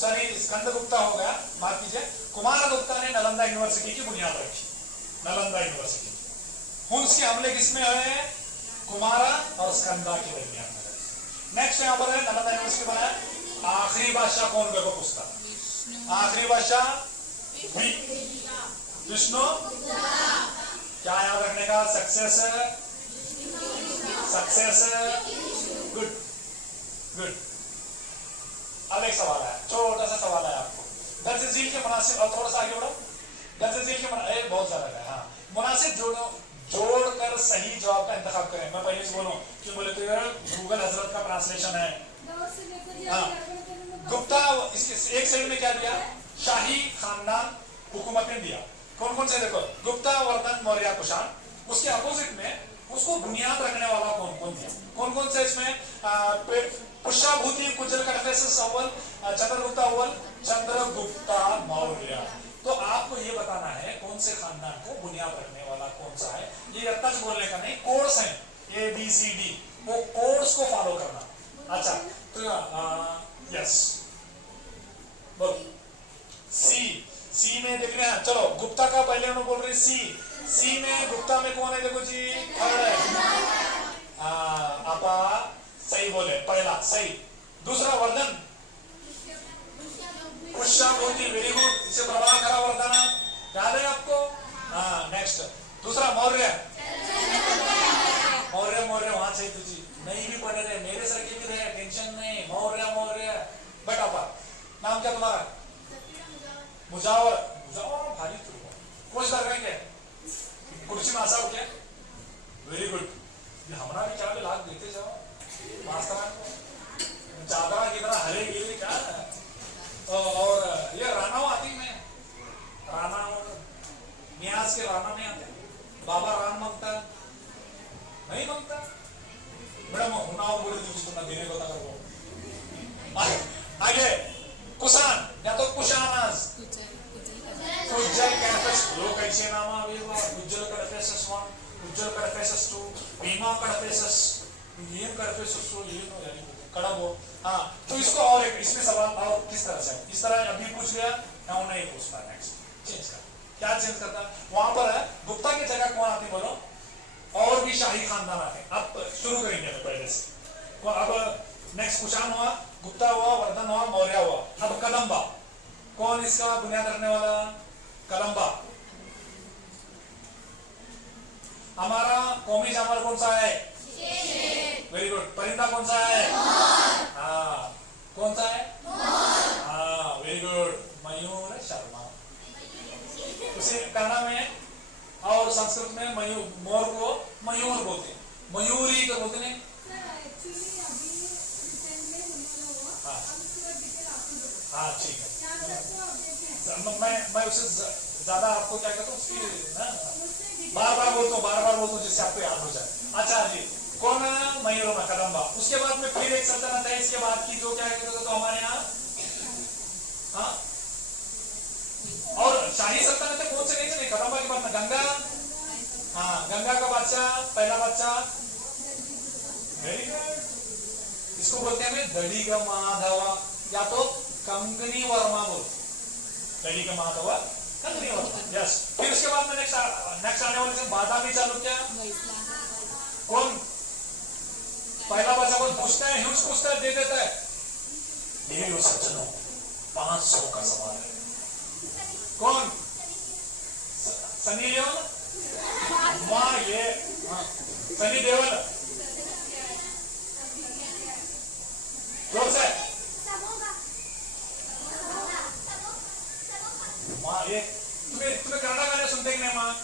सॉरी स्कंदगुप्ता हो गया, माफ कीजिए। कुमारगुप्ता ने नालंदा यूनिवर्सिटी की बुनियाद रखी, नालंदा यूनिवर्सिटी। हुंस के हमले किसमें हुए? कुमारा और स्कंदा के दरमियान में। नेक्स्ट यहाँ पर है नालंदा यूनिवर्सिटी बनाया। आखिरी बादशाह कौन मेरे को पूछता? आखिरी बादशाह विष्णु। क्या याद रखने का? Success, success, good good. अब एक सवाल है, छोटा सा सवाल है आपको, दर्ज झील के मुनासिब, और थोड़ा सा आगे बढ़ो, दर्ज झील के बहुत ज्यादा है। हाँ मुनासिब जोड़कर सही जवाब का इंतखाब करें। मैं पहले से बोलूं क्यों बोले तो यार गूगल हजरत का ट्रांसलेशन है। हाँ गुप्ता, इसके एक साइड में क्या दिया? शाही खानदान हुकूमतें दिया। कौन कौन से देखो, गुप्ता, वर्धन, मौर्य, कुषाण। उसके अपोजिट में उसको बुनियाद रखने वाला कौन कौन दिया? कौन कौन से इसमें? पुष्याभूति कुजल कटफेसस अव्वल, चंद्रगुप्ता अव्वल, चंद्रगुप्ता मौर्य। तो आपको ये बताना है कौन से खानदान को बुनियाद रखने वाला कौन सा है। ये अत्तच बोलने का नहीं, कोड्स हैं ABCD, वो कोड्स को फॉलो करना। अच्छा तो यस बोल सी में देख रहे हैं। चलो गुप्ता का पहले उन्होंने बोल रहे सी में गुप्ता में कौन है? देखो जी आपा सही बोले, पहला सही। दूसरा वर्धन, पुष्याभूति, वेरी गुड, इसे प्रभाव करा वर्धन, याद है आपको? हाँ नेक्स्ट। दूसरा मौर्य, मौर्य मौर्य वहां से तुझी नहीं भी पढ़े रहे, मेरे सर के भी रहे, टेंशन नहीं। मौर्य मौर्य बट आपा नाम क्या तुम्हारा? मुजावर, मुजावर भारी कुछ लग रहे क्या? कुर्सी में आशा हो क्या? Very good. ये हमारा भी क्या भी लाख देते जाओ मास्टर को, चादरा कितना हरे गिरे क्या है? और ये राना आती में राना नियाज आज के राणा नहीं आते, बाबा रान मांगता नहीं मांगता मैडम हुनाव बोले तुझे तुमने देने को तक वो आगे कुसान या तो कुशानाज उज्जल कैफेस लोग कैसे नामा वेवा उज्जल कैफेसस 1 उज्जल कैफेसस 2 भीमा कैफेसस ये कैफेसस तो ये नो यानी कड़बो हाँ तो इसको और एक इसमें सवाल और किस तरह से इस तरह अभी पूछ लिया या नहीं पूछता नेक्स्ट चेंज कर क्या चेंज करता वहां पर है गुप्ता की जगह कौन आती बोलो और भी शाही खानदान आते अब शुरू करेंगे पहले से अब नेक्स्ट कुशान हुआ गुप्ता हुआ वर्धन हुआ मौर्य हुआ अब कदम्बा कौन इसका बुनियाद रखने वाला कदम्बा हमारा कौमी जानवर कौन सा है वेरी गुड परिंदा कौन सा है हाँ कौन सा है हाँ वेरी गुड मयूर शर्मा उसे कन्नड़ में और संस्कृत में मयूर मोर को मयूर बोलते हैं मयूरी को बोलते हैं हाँ ठीक है मैं उससे ज्यादा आपको क्या कहता हूँ उसकी ना बार बार बोलता हूँ जिससे आपको याद हो जाए अच्छा जी कौन मयूर में कदम्बा उसके बाद में फिर एक सल्तनत है इसके बाद की जो क्या कहते तो हमारे यहाँ हाँ और शाही सल्तनत कौन से नहीं कदम्बा के बाद में गंगा हाँ गंगा का बादशाह पहला बादशाह वेरी गुड इसको बोलते हैं दड़ी का माधवा या तो कंगनी वर्मा बोलते दड़ी का माधवा कंगनी वर्मा यस फिर उसके बाद में नेक्स्ट आने वाले से बादामी चालुक्य कौन पहला बच्चा कौन पूछता है ह्यूज पूछता है दे देता है ये लो सज्जनों 500 का सवाल है कौन सनी लियोन माँ ये सनी देओल जोर से माँ ये तुम्हें कन्नड़ा गाने सुनते कि नहीं माँ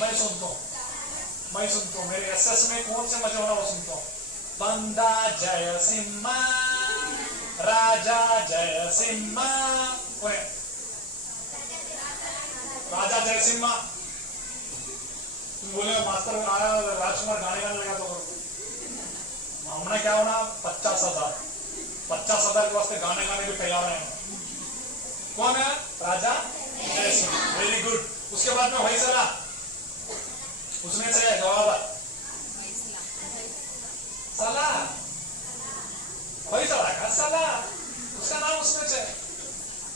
मैं सुनता हूँ मेरे एसएस में कौन से मजे होना वो सुनता हूँ बंदा जय सिम्हा राजा जय सिम्हा राजा जय सिम्हा तुम बोले मास्टर आया राजकुमार गाने लगा तो हमने क्या होना 50,000 के वास्ते गाने भी तैयार है कौन है राजा जय सिंह वेरी गुड उसके बाद में वही सला उसमें से जवाब सला वही सला का सला उसका नाम उसमें से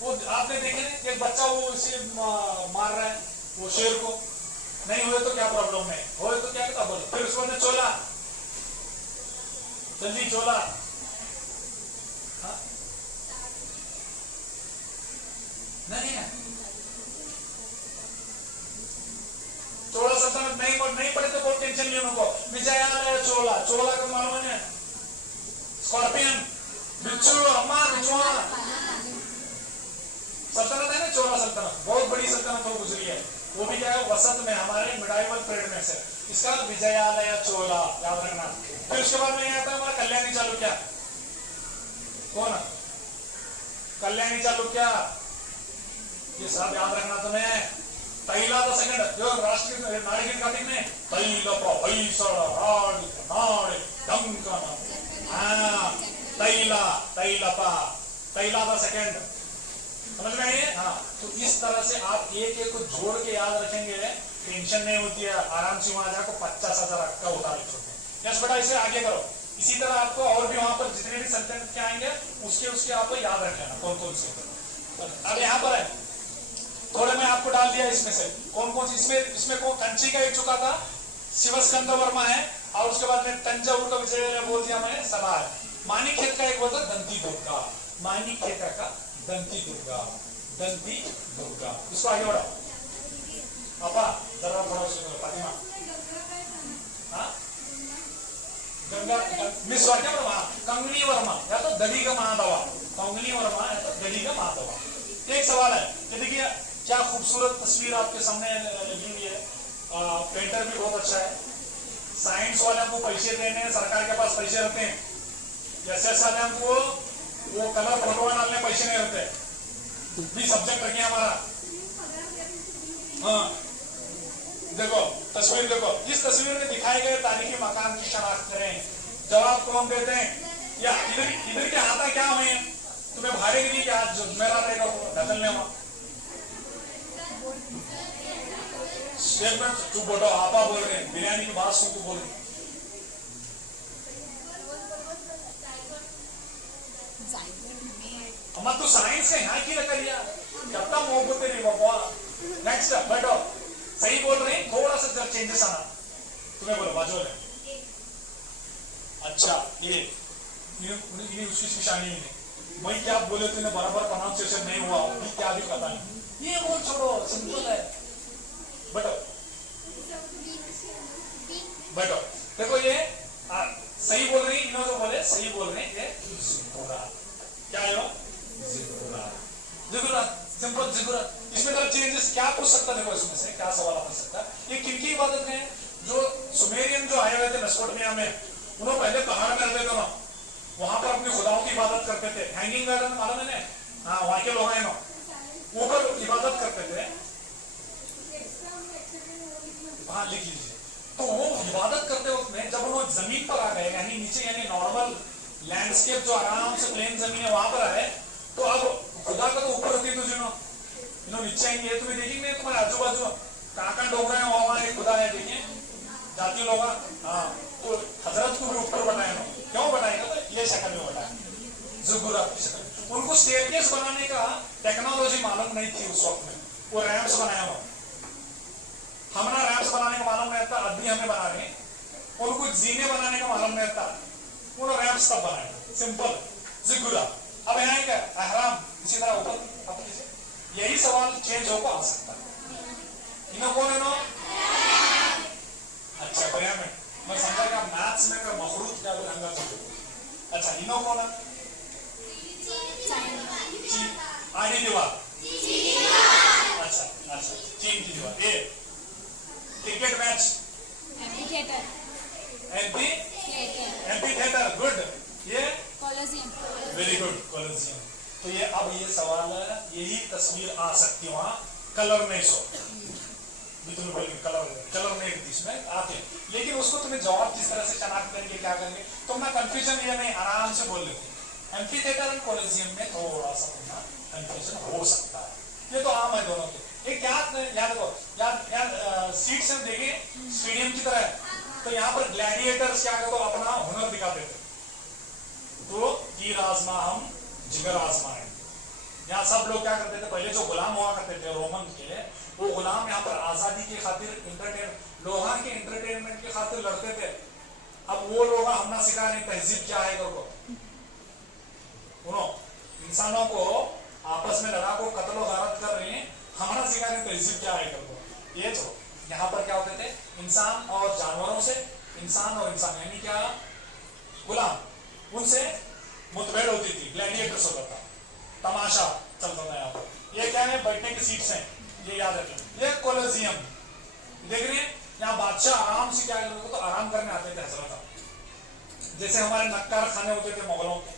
वो आपने देखे एक बच्चा वो इसे मार रहा है वो शेर को नहीं हुए तो क्या प्रॉब्लम नहीं हुए तो क्या कहता बोलो फिर उसको चोला जल्दी चोला हाँ? नहीं है चोला सल्तनत नहीं पढ़े तो बहुत टेंशन नहीं उनको विजयालय चोला का मालूम है स्कॉर्पियन बिच्छू अम्मा बिच्छुआ सल्तनत है ना चोला सल्तनत बहुत बड़ी सल्तनत हो गुजरी है वो भी क्या है वसंत में हमारे मिडाइवल पीरियड में से इसका विजयालय चोला याद रखना फिर उसके बाद में आता है हमारा कल्याणी चालुक्य कौन कल्याणी चालुक्य ये सब याद रखना तुम्हें तैला द सेकंड जो राष्ट्रीय नारिकेल कार्तिक में तैलप हैसड़ राड नाड़ डंकन हाँ तैलपा तैला द सेकंड समझ में आइए हाँ तो इस तरह से आप एक को जोड़ के याद रखेंगे टेंशन नहीं होती है आराम से वहां जाकर 50,000 का उतार लिख सकते हैं यस बेटा इसे आगे करो इसी तरह आपको और भी वहां पर जितने भी सल्तनत के आएंगे उसके आपको याद रख लेना कौन से अब यहाँ पर है थोड़े मैं आपको डाल दिया इसमें से कौन इसमें कौन कंची का एक चुका था शिवस्कंद वर्मा है और उसके बाद में तंजावुर का विजय बोल दिया मैंने सभा है मानिक खेत का एक बोलता दंती दुर्गा मानिक खेत का दंती दुर्गा इसको आगे बढ़ाओ अपा जरा थोड़ा फातिमा हाँ गंगा मिस क्या वर्मा कंगनी वर्मा या तो दली का महादवा कंगनी वर्मा या तो दली का महादवा एक सवाल है कि देखिए क्या खूबसूरत तस्वीर आपके सामने लगी हुई है पेंटर भी बहुत अच्छा है साइंस वाले को पैसे देने सरकार के पास पैसे रहते हैं एसएस वाले को वो कलर फोटो डालने पैसे नहीं रहते भी सब्जेक्ट रखिए हमारा हाँ देखो तस्वीर देखो, इस तस्वीर में दिखाए गए तारीखी मकान की शनाख्त करें। जवाब कौन देते हैं? या इधर के हाथा क्या हुए हैं? तुम्हें भारे के लिए क्या जो मेरा रहेगा बदलने में? एक मिनट तू बोलो, आपा बोल रहे हैं, बिरयानी की बात सुन, तू बोल रही अम्मा तू साइंस है यहाँ की रखा लिया कब तक मोहब्बत नहीं बाबा। नेक्स्ट बैठो, सही बोल रहे हैं, थोड़ा सा चेंजेस आना। तुम्हें बोलो बाजू में। अच्छा ये उसकी निशानी नहीं, मैं क्या बोले तूने बराबर प्रोनाउंसिएशन नहीं हुआ, क्या भी पता नहीं, ये बोल छोड़ो, सिंपल है। बैठो बैठो, देखो ये सही बोल रही, इन्हों जो बोले सही बोल रहे हैं, ये क्या है जिगुरा, सिंपल जिगुरा। इसमें तरह चेंजेस क्या पूछ सकता, देखो इसमें से क्या सवाल पूछ सकता है। ये किनकी इबादत में? जो सुमेरियन जो आए हुए थे मेसोपोटामिया में, उन्होंने पहले पहाड़ में रहते थे ना, वहां पर अपनी खुदाओं की इबादत करते थे। हैंगिंग गार्डन मालूम है ना? हाँ, वहां के लोग हैं ना, ऊपर इबादत करते थे। हाँ लिख लीजिए। तो वो इबादत करते वक्त में जब उन्होंने जमीन पर आ गए, यानी नीचे, यानी नॉर्मल लैंडस्केप जो आराम से प्लेन जमीन है वहां पर आए, तो अब खुदा का तो ऊपर रहती है, इन्होंने नीचे आएंगे। तुम्हें देखेंगे तुम्हारे आजू बाजू कहाँ डोगरा है, वहां एक खुदा है, देखिए जाति लोग। हाँ, तो हजरत को भी ऊपर बनाए ना, क्यों बनाएगा? तो ये शक्ल में बनाया, जुगुरा की शक्ल। उनको स्टेयरकेस बनाने का टेक्नोलॉजी मालूम नहीं थी उस वक्त में, वो रैम्प्स बनाया हुआ। हमारा रैम्प्स बनाने का मालूम नहीं था, अभी हमें बना रहे हैं। उनको जीने बनाने का मालूम नहीं था, उन्होंने रैम्प्स तब बनाए, सिंपल जिगुरा। अब यहाँ क्या अहराम, इसी तरह ऊपर आप कीजिए। यही सवाल चेंज होकर आ सकता है। इन्हों कौन है ना? अच्छा पिरामिड, मैं समझा कि आप मैथ्स में का मखरूत क्या रंगा चाहिए। अच्छा इन्हों कौन है? आधी दीवार। अच्छा अच्छा, चीन की दीवार। ये cricket match, amphi theatre, good. ये कॉलोसियम, वेरी गुड, कॉलोसियम। तो ये अब ये सवाल है, यही तस्वीर आ सकती है वहां, कलर नहीं सो कलर नहीं इसमें आते, लेकिन उसको तुम्हें जवाब किस तरह से शनाख्त करेंगे, क्या करेंगे, तो मैं कंफ्यूजन ये नहीं, आराम से बोल लेते। एम्पी थिएटर एंड कॉलोसियम में थोड़ा सा तुम्हारा कंफ्यूजन हो सकता है, ये तो आम है दोनों के। एक याद रखो, याद सीट से देखे स्टेडियम की तरह है, तो यहाँ पर ग्लैडिएटर्स क्या करते, अपना हुनर दिखाते थे। तो तीर आजमा हम जिगर आजमाएंगे। यहाँ सब लोग क्या करते थे, पहले जो गुलाम हुआ करते थे रोमन के, वो गुलाम यहाँ पर आजादी की खातिर लोहा के एंटरटेनमेंट की खातिर लड़ते थे। अब वो लोग हमने सिखा नहीं तहजीब क्या है, इंसानों को आपस में लड़ा को कत्ल गारत कर रहे हैं, हमारा सिखा नहीं तहजीब क्या है। ये तो यहाँ पर क्या होते थे, इंसान और जानवरों से, इंसान और इंसान यानी क्या गुलाम, उनसे मुठभेड़ होती थी, ग्लैडिएटर्स होता था, तमाशा चलता था यहाँ पर। ये क्या है, बैठने की सीट्स हैं, ये याद रखें। ये कोलोसियम देख रहे हैं, यहाँ बादशाह आराम से क्या करते थे, तो आराम करने आते थे हजरत। जैसे हमारे नक्कार खाने होते थे मुगलों के,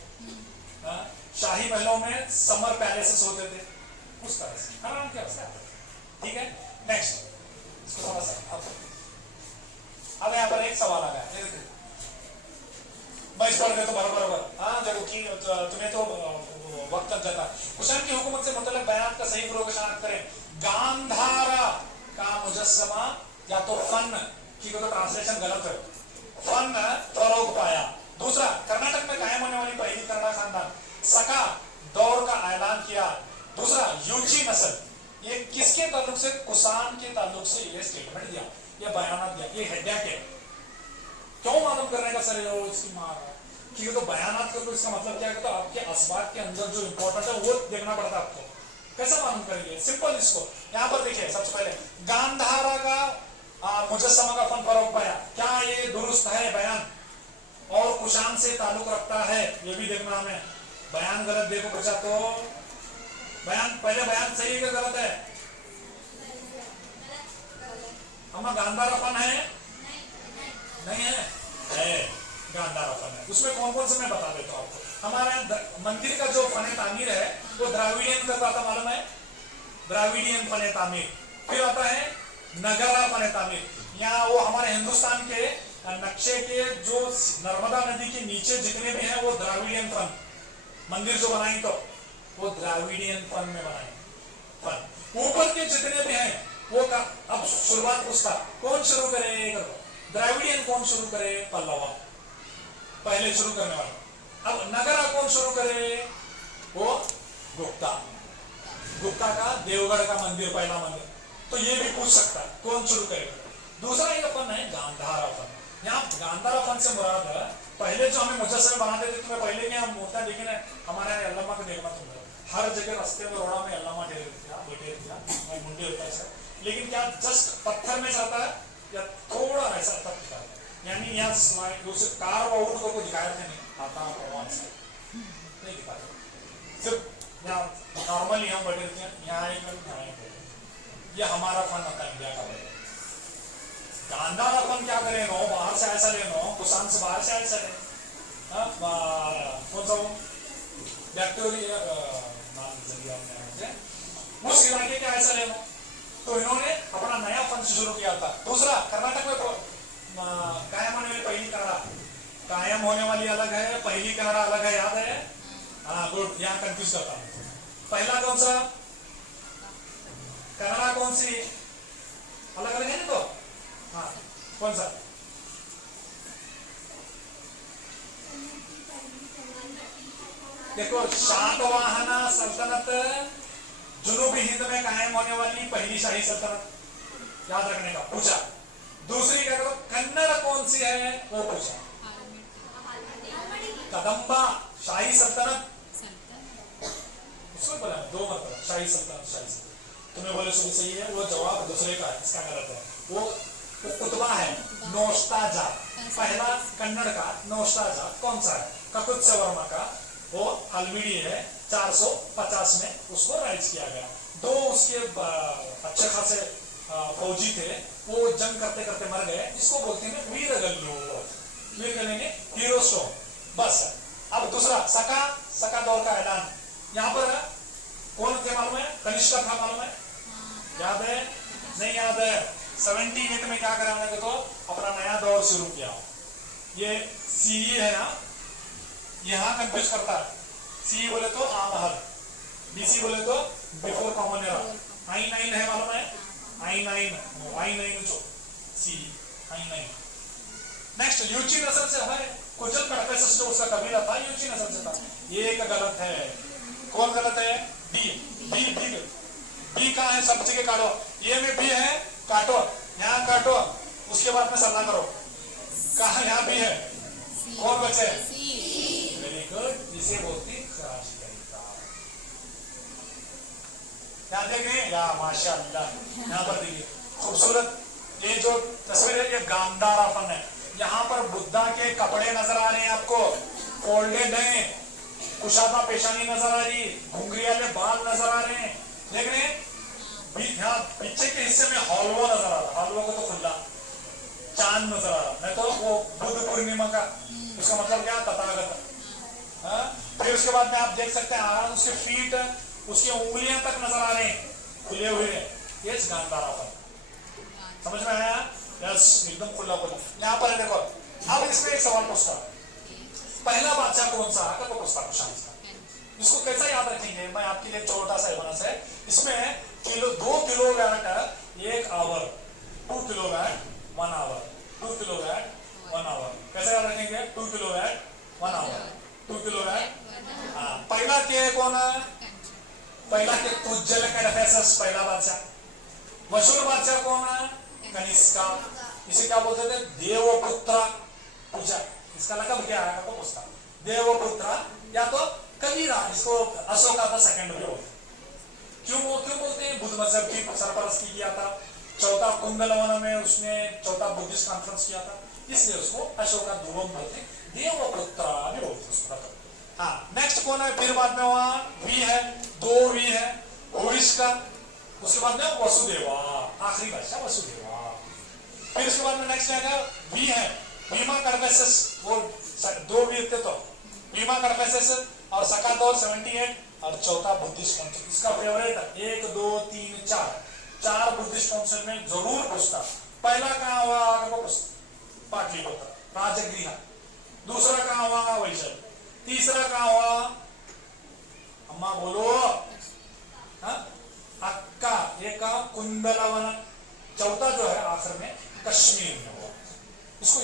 शाही महलों में समर पैलेसेस होते थे, उस तरह से आराम के अवसर। ठीक है, नेक्स्ट इसको समझ सकते। अब यहाँ पर एक सवाल आ गया, मैं पढ़ गए तो बराबर। हाँ देखो कि तुम्हें तो वक्त लग जाता। हुसैन की हुकूमत से मुतल्लिक बयान का सही फरोग शनाख्त करें। गांधारा का मुजस्समा या तो फन की तो ट्रांसलेशन गलत है, फन फरोग पाया। दूसरा, कर्नाटक में कायम होने वाली पहली कन्नड़ा खानदान सका दौर का ऐलान किया। दूसरा, यूची नस्ल, ये किसके ताल्लुक से, कुसान के ताल्लुक से ये स्टेटमेंट दिया, ये बयान दिया, ये हेड्या के क्यों मालूम करने का सर इसकी मार कि तो बयानात कर, तो इसका मतलब क्या है, तो आपके असबाब के अंदर जो इंपॉर्टेंट है वो देखना पड़ता है आपको। कैसे मालूम करेंगे, सिंपल। इसको यहाँ पर देखिए, सबसे पहले गांधारा का मुजस्समा का फन फरोग पाया, क्या ये दुरुस्त है बयान और कुशान से ताल्लुक रखता है, ये भी देखना हमें। बयान गलत देखो बचा तो बयान, पहले बयान सही है गलत है? हम गांधारा फन है नहीं है, गांधारा फन है। उसमें कौन कौन से मैं बता देता हूँ आपको। हमारा मंदिर का जो फन तामीर है वो द्राविडियन करता था, मालूम है, द्राविडियन फन तामीर। फिर आता है नगरापन है तामिल। यहाँ वो हमारे हिंदुस्तान के नक्शे के जो नर्मदा नदी के नीचे जितने भी हैं वो द्राविडियन फन मंदिर जो बनाई तो वो द्राविडियन फन में बनाई फन। ऊपर के जितने भी हैं वो का अब शुरुआत उसका कौन शुरू करे? द्राविडियन कौन शुरू करे? पल्लवा पहले शुरू करने वाला। अब नगरा कौन शुरू करे? वो गुप्ता। गुप्ता का देवगढ़ का मंदिर पहला मंदिर। तो ये भी पूछ सकता है कौन शुरू करेगा। दूसरा ये फन है गांधारा फन। यहाँ गांधारा फन से मुराद है पहले जो हमें मुजस्सम बनाते थे, तुम्हें पहले क्या मूर्तियां देखी ना हमारे अल्लामा को देखना तुम हर जगह रास्ते में रोड़ा में अल्लामा ढेर दिया मुंडे होता है। लेकिन क्या जस्ट पत्थर में जाता है या थोड़ा ऐसा तक दिखा है, यानी यहाँ स्लाइड कार और उनको को दिखाया था नहीं आता भगवान से नहीं दिखाते, सिर्फ यहाँ नॉर्मली हम बैठे रहते हैं यहाँ एक ये हमारा फन होता है इंडिया का। गांधारा फन क्या करें नो बाहर से ऐसा ले नो कुसान से बाहर से ऐसा ले कौन सा वो बैक्टीरिया उस इलाके का ऐसा ले लो। तो इन्होंने अपना नया फन शुरू किया था। दूसरा कर्नाटक में कायम होने वाली पहली कन्नड़ा कायम होने वाली अलग है, पहली कन्नड़ा अलग है, याद है? हाँ गुड, यहाँ कंफ्यूज करता हूँ। पहला कौन सा कन्नड़ा कौन सी अलग अलग है ना? तो हाँ कौन सा? देखो शातवाहना सल्तनत जुनूबी हिंद में कायम होने वाली पहली शाही सल्तनत याद रखने का पूछा। दूसरी क्या करो कन्नड़ कौन सी है वो पूछा। कदम्बा शाही सल्तनत उसको बोला दो मतलब शाही सल्तनत शाही सल्तनत तुम्हें बोले सुन सही है, वो जवाब दूसरे का है, इसका गलत है। वो कुतबा है नोस्ता जात। पहला कन्नड़ का नोस्ता जात कौन सा है? ककुत्स वर्मा का वो हल्मीडी है 450 में उसको राइज किया गया। दो उसके अच्छे खासे फौजी थे वो जंग करते करते मर गए, इसको बोलते हैं वीर गल्लू। वीर गल्लू ने हीरो स्टोन बस। अब दूसरा सका दौर का ऐलान यहाँ पर कौन थे मालूम है? कनिष्क था मालूम है? याद है? नहीं याद है? 78 में क्या करा उन्होंने? तो अपना नया दौर शुरू किया। ये सीई है ना, यहाँ कंफ्यूज करता है। सी बोले तो आमहल, बीसी बोले तो बिफोर कॉमन एरा। I9 है मालूम है? I9 जो सी I9। नेक्स्ट यूची नस्ल से है कुचल कड़पेसस जो उसका कबीला था यूची नस्ल से था। ये एक गलत है। कौन गलत है? बी कहाँ है? सब जगह काटो। ये में बी है काटो, यहाँ काटो, उसके बाद में सल्ला करो। कहा यहाँ बी है? कौन बचे? वेरी गुड, जिसे बोलती यहाँ देख रहे हैं या माशाअल्लाह। यहाँ पर देखिए खूबसूरत ये जो तस्वीर है ये गांधारा फन है। यहाँ पर बुद्धा के कपड़े नजर आ रहे हैं आपको, फोल्डेड हैं, कुशादा पेशानी नजर आ रही, घुंघरी वाले बाल नजर आ रहे हैं। देख रहे हैं यहाँ पीछे के हिस्से में हॉलवो नजर आ रहा, हॉलवो को तो खुला चांद नजर आ रहा, नहीं तो वो बुद्ध पूर्णिमा का उसका मतलब क्या? तथागत। फिर उसके बाद में आप देख सकते हैं आराम उसके फीट उसकी उंगलियां तक नजर आ रहे हैं खुले हुए। ये गांधारा फन समझ में आया? यस एकदम खुला खुला। यहाँ पर देखो अब इसमें एक सवाल पूछता, पहला बादशाह कौन सा? आकर को पूछता कुशाण का। इसको कैसा याद रखेंगे? मैं आपके लिए छोटा सा एवरेज है। इसमें 2 kilowatt 1 hour, 2 kilowatt 1 hour, 2 kilowatt 1 hour. कैसे याद रखेंगे? 2 किलोवाट 1 आवर, 2 किलोवाट। हाँ पहला के कौन है? पहला के तुज्जल कड़पेसस पहला बादशाह। मशहूर बादशाह कौन है? कनिष्का। इसे क्या बोलते थे? देवपुत्र। पूछा इसका लकब क्या है? आपको पूछता देवपुत्र या तो कबीरा, इसको अशोका था सेकंड में बोलते। क्यों बोलते हैं? बुद्ध मजहब की सरपरस्ती किया था, चौथा कुंभलवन में उसने चौथा बुद्धिस्ट कॉन्फ्रेंस किया था, इसलिए उसको अशोका दुर्गम बोलते, देवपुत्र भी बोलते उसको। हाँ नेक्स्ट कौन है? फिर बाद में वहां वी है, 2 वी है ओरिश का। उसके बाद में वसुदेवा, आखिरी बादशाह वसुदेवा। फिर उसके बाद में नेक्स्ट है वी है भीमा कड़पेसस, वो 2 वी थे तो भीमा कड़पेसस और सका दौर 78 और चौथा बुद्धिस्ट कॉन्फ्रेंस। इसका फेवरेट 1 2 3 4 4 बुद्धिस्ट काउंसिल में जरूर पूछता। पहला कहाँ हुआ आपको पाटलिपुत्र राजगृह, दूसरा कहाँ हुआ वैशाली, तीसरा कहाँ हुआ अम्मा बोलो हाँ अक्का एक कुंदलवन, चौथा जो है आखिर में कश्मीर में हुआ। इसको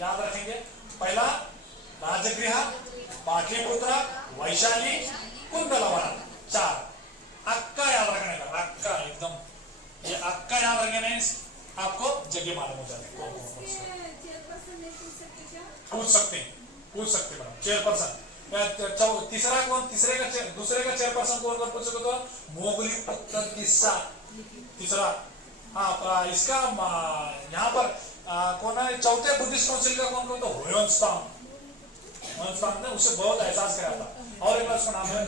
याद रखेंगे। पहला राजगृह, पाटलिपुत्र, वैशाली, कुंदलवन, 4 अक्का याद रखने का। अक्का एकदम ये अक्का याद रखने आपको जगह मालूम हो जाती है। पूछ सकते मैडम चेयरपर्सन। तीसरा कौन, दूसरे का चेयरपर्सन कौन पूछोगे तो मोगली पुत्र किस्सा तीसरा। हाँ इसका यहाँ पर कौन है चौथे बुद्धिस्ट काउंसिल का कौन तो होयनस्तांग ने उससे बहुत एहसास कराया था। और एक बार उसका नाम है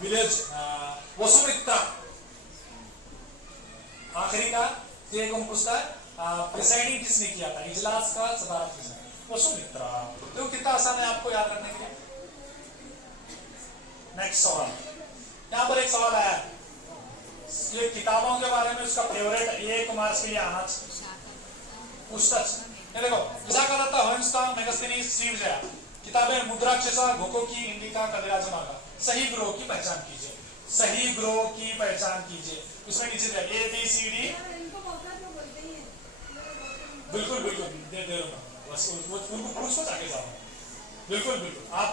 विलेज वसुमित्रा। आखिरी का ये कौन पूछता है प्रिसाइडिंग किसने किया था, इजलास का सदारत किसने, वसुमित्रा। तो कितना आसान है आपको याद रखने के लिए। नेक्स्ट सवाल, यहाँ पर एक सवाल आया ये किताबों के बारे में उसका फेवरेट 1 मार्क्स के लिए आना पूछताछ। ये देखो विशाखादत्ता, होयनस्तांग, मेगास्थनीज, श्रीविजया किताबें मुद्राक्षस, गोकोकी, इंडिका, कविराज मार्ग। सही ग्रोह की पहचान कीजिए, सही ग्रोह की पहचान कीजिए। उसमें नीचे दिया ABCD। बिल्कुल दे रहा बस उनको पूछ आगे जाओ। बिल्कुल आप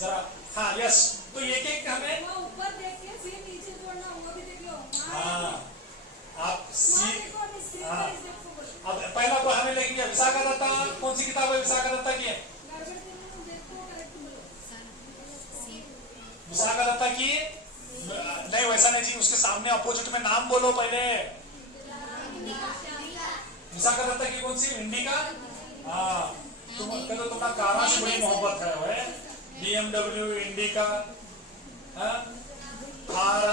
जरा हाँ यस। तो एक हमें ऊपर देख के फिर नीचे जोड़ना, वो भी देख लो। हाँ आप हाँ अब पहला तो हमें लेंगे विशाखादत्ता। कौन सी किताब है विशाखादत्ता की? विशाखादत्ता की नहीं, वैसा नहीं जी, उसके सामने अपोजिट में नाम बोलो पहले। विशाखादत्ता की कौन सी? इंडिका। हाँ तुम्हारा कारा से बड़ी मोहब्बत है BMW, इंडिका, थार,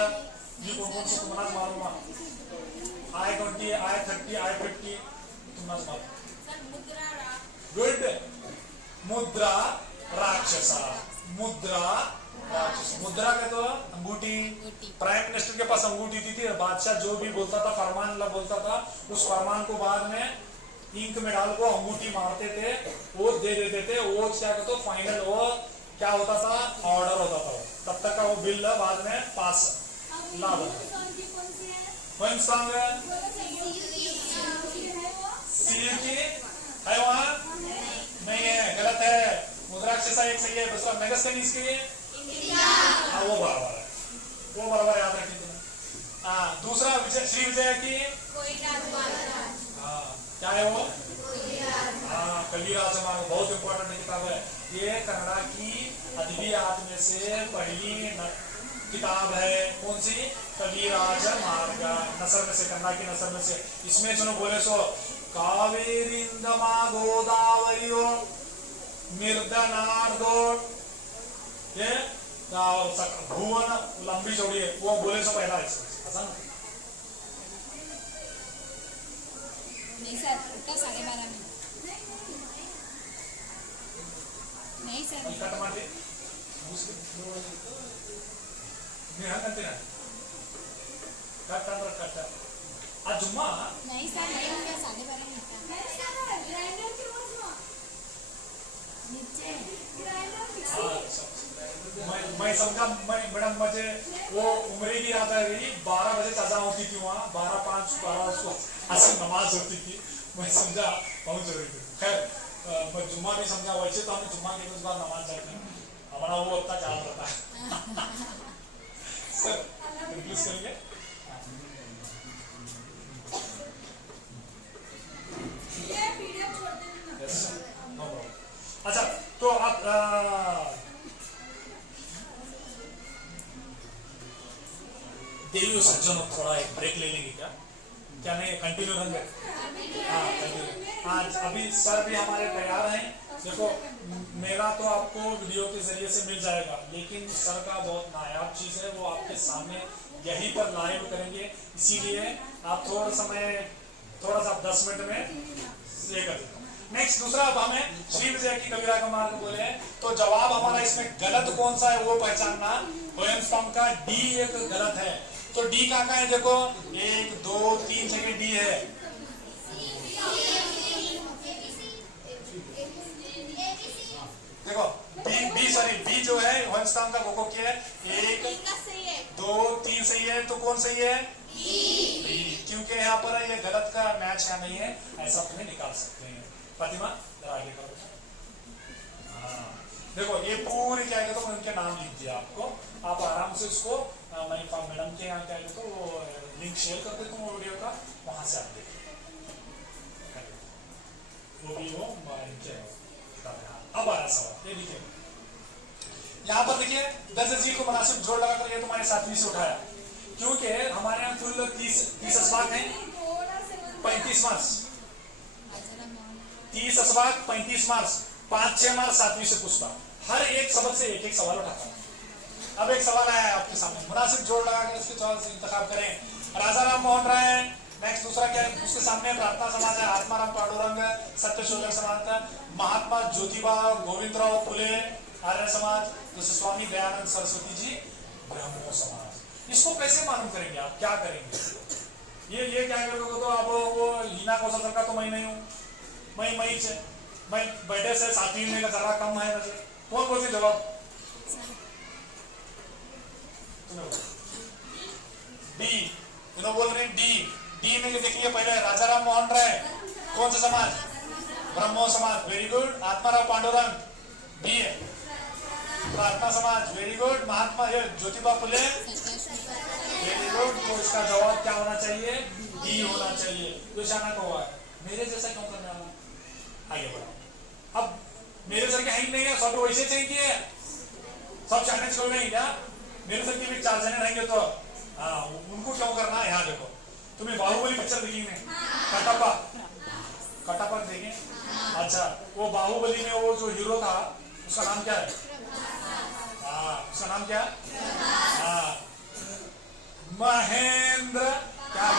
ये कौन सी तुम्हारा मालूम है? I-20, I-30, I-50 तुम्हारा मालूम। गुड। मुद्रा राक्षसा, मुद्रा का तो अंगूठी। प्राइम मिनिस्टर के पास अंगूठी थी। बादशाह जो भी बोलता था, फरमान बोलता था, उस फरमान को बाद में इंक में डाल को अंगूठी मारते थे, वो दे देते थे। वो क्या कहते फाइनल वो क्या होता था, ऑर्डर होता था। तब तक का वो बिल बाद में पास ला देता। है वहां नहीं है, गलत है। मुद्राक्षसा एक सही है, दूसरा मेगास्थनीज के लिए वो बराबर याद रखिए तुम्हें। दूसरा श्री विजय की क्या है वो? कविराज मार्ग, बहुत इंपॉर्टेंट किताब है ये। कन्नड़ा की अद्वियात में से पहली किताब है। कौन सी? कविराज मार्ग, नसर में से, कन्नड़ा की नसर में से। इसमें जो बोले सो कावेरिंदमा गोदावरियो निर्दनार्दो, ये भुवन लंबी चौड़ी है, वो बोले सो पहला इसमें। नहीं सर, उतना 12:30 में नहीं सर। कट मार दे कट आज जुम्मा नहीं सर, नहीं होगा 12:30 में नीचे। मैं समझा, मैडम मुझे वो उम्र की याद आ गई। 12 बजे चाचा होती थी वहाँ, 12:05, 12 उसको असर नमाज होती थी। मैं समझा पहुंच रही थी। खैर मैं जुम्मा भी समझा। वैसे तो हमें जुम्मा के 10 बार नमाज जाते हैं, हमारा वो अब तक याद रहता है। सर प्लीज करिए। अच्छा तो आप देवी सज्जन थोड़ा एक ब्रेक ले लेंगे क्या नहीं? कंटिन्यू रहेंगे। हाँ कंटिन्यू। आज अभी सर भी हमारे तैयार हैं। देखो मेरा तो आपको वीडियो के जरिए से मिल जाएगा, लेकिन सर का बहुत नायाब चीज है, वो आपके सामने यहीं पर लाइव करेंगे। इसीलिए आप थोड़ा सा 10 मिनट में ये कर देता हूँ। नेक्स्ट दूसरा, अब हमें श्री विजय की कविरा का मार्ग बोले तो जवाब हमारा इसमें गलत कौन सा है वो पहचानना। होयनस्तांग का D एक गलत है, तो डी कहाँ है देखो, 1 2 3 जगह डी है। देखो बी सॉरी बी जो है वंशनाम का कोको क्या है, 1 2 3 सही है, तो कौन सही है, बी, क्योंकि यहाँ पर ये गलत का मैच यहाँ नहीं है, ऐसा तुम्हें निकाल सकते हैं। फातिमा जरा आगे करो। हाँ देखो ये पूरी क्या है तो उनके नाम लिख दिया आपको, आप आराम से इसको मैडम के यहाँ क्या है तो लिंक शेयर कर देता हूँ वीडियो का, वहां से आप देखिए वो भी हो इनके। अब आ रहा सवाल, ये देखिए यहाँ पर देखिए 10 को मुनासिब जोड़ लगाकर ये तुम्हारे 7वीं से उठाया, क्योंकि हमारे यहाँ कुल 30 असबाक हैं, 35 मार्क्स, 30 असबाक 35 मार्क्स, 5-6 मार्क्स 7वीं से पूछता, हर एक सबक से एक सवाल उठाता। अब एक सवाल आया है आपके सामने, मुनासिब जोड़ लगाकर इसके सवाल से इंतखाब करें। राजा राम मोहन राय है, नेक्स्ट दूसरा क्या है उसके सामने प्रार्थना समाज है, आत्माराम पांडुरंग, सत्यशोधक समाज, महात्मा ज्योतिबा गोविंदराव फुले आर्य समाज, जैसे स्वामी दयानंद सरस्वती जी ब्रह्मो समाज। इसको कैसे मालूम करेंगे आप, क्या करेंगे, ये क्या करोगे तो अब वो हीना कौशल का तो मैं नहीं हूँ, मई से मैं बैठे से 7वीं में का जरा कम है मुझे, कौन बोलते जवाब, डी बोल रहे डी में देखिए पहले राजा राम मोहन राय कौन सा समाज, ब्रह्मो समाज, वेरी गुड। आत्माराव पांडुरंग बी है, प्रार्थना समाज, very good. Mahatma Jyotiba Phule, very good. तो इसका जवाब क्या होना चाहिए, डी होना चाहिए। तो अचानक हुआ मेरे जैसा क्यों करने वाला, आगे बढ़ो। अब मेरे सर के है ही नहीं है, सब वैसे चाहिए, सब चाइनीज लोग नहीं क्या, मेरे सर के भी 4 जने रहेंगे तो हाँ उनको क्यों करना है। यहाँ देखो तुम्हें बाहुबली पिक्चर देखी में, कटप्पा देखे, अच्छा वो बाहुबली में वो जो हीरो था उसका नाम क्या है, उसका नाम क्या है, महेंद्र क्या,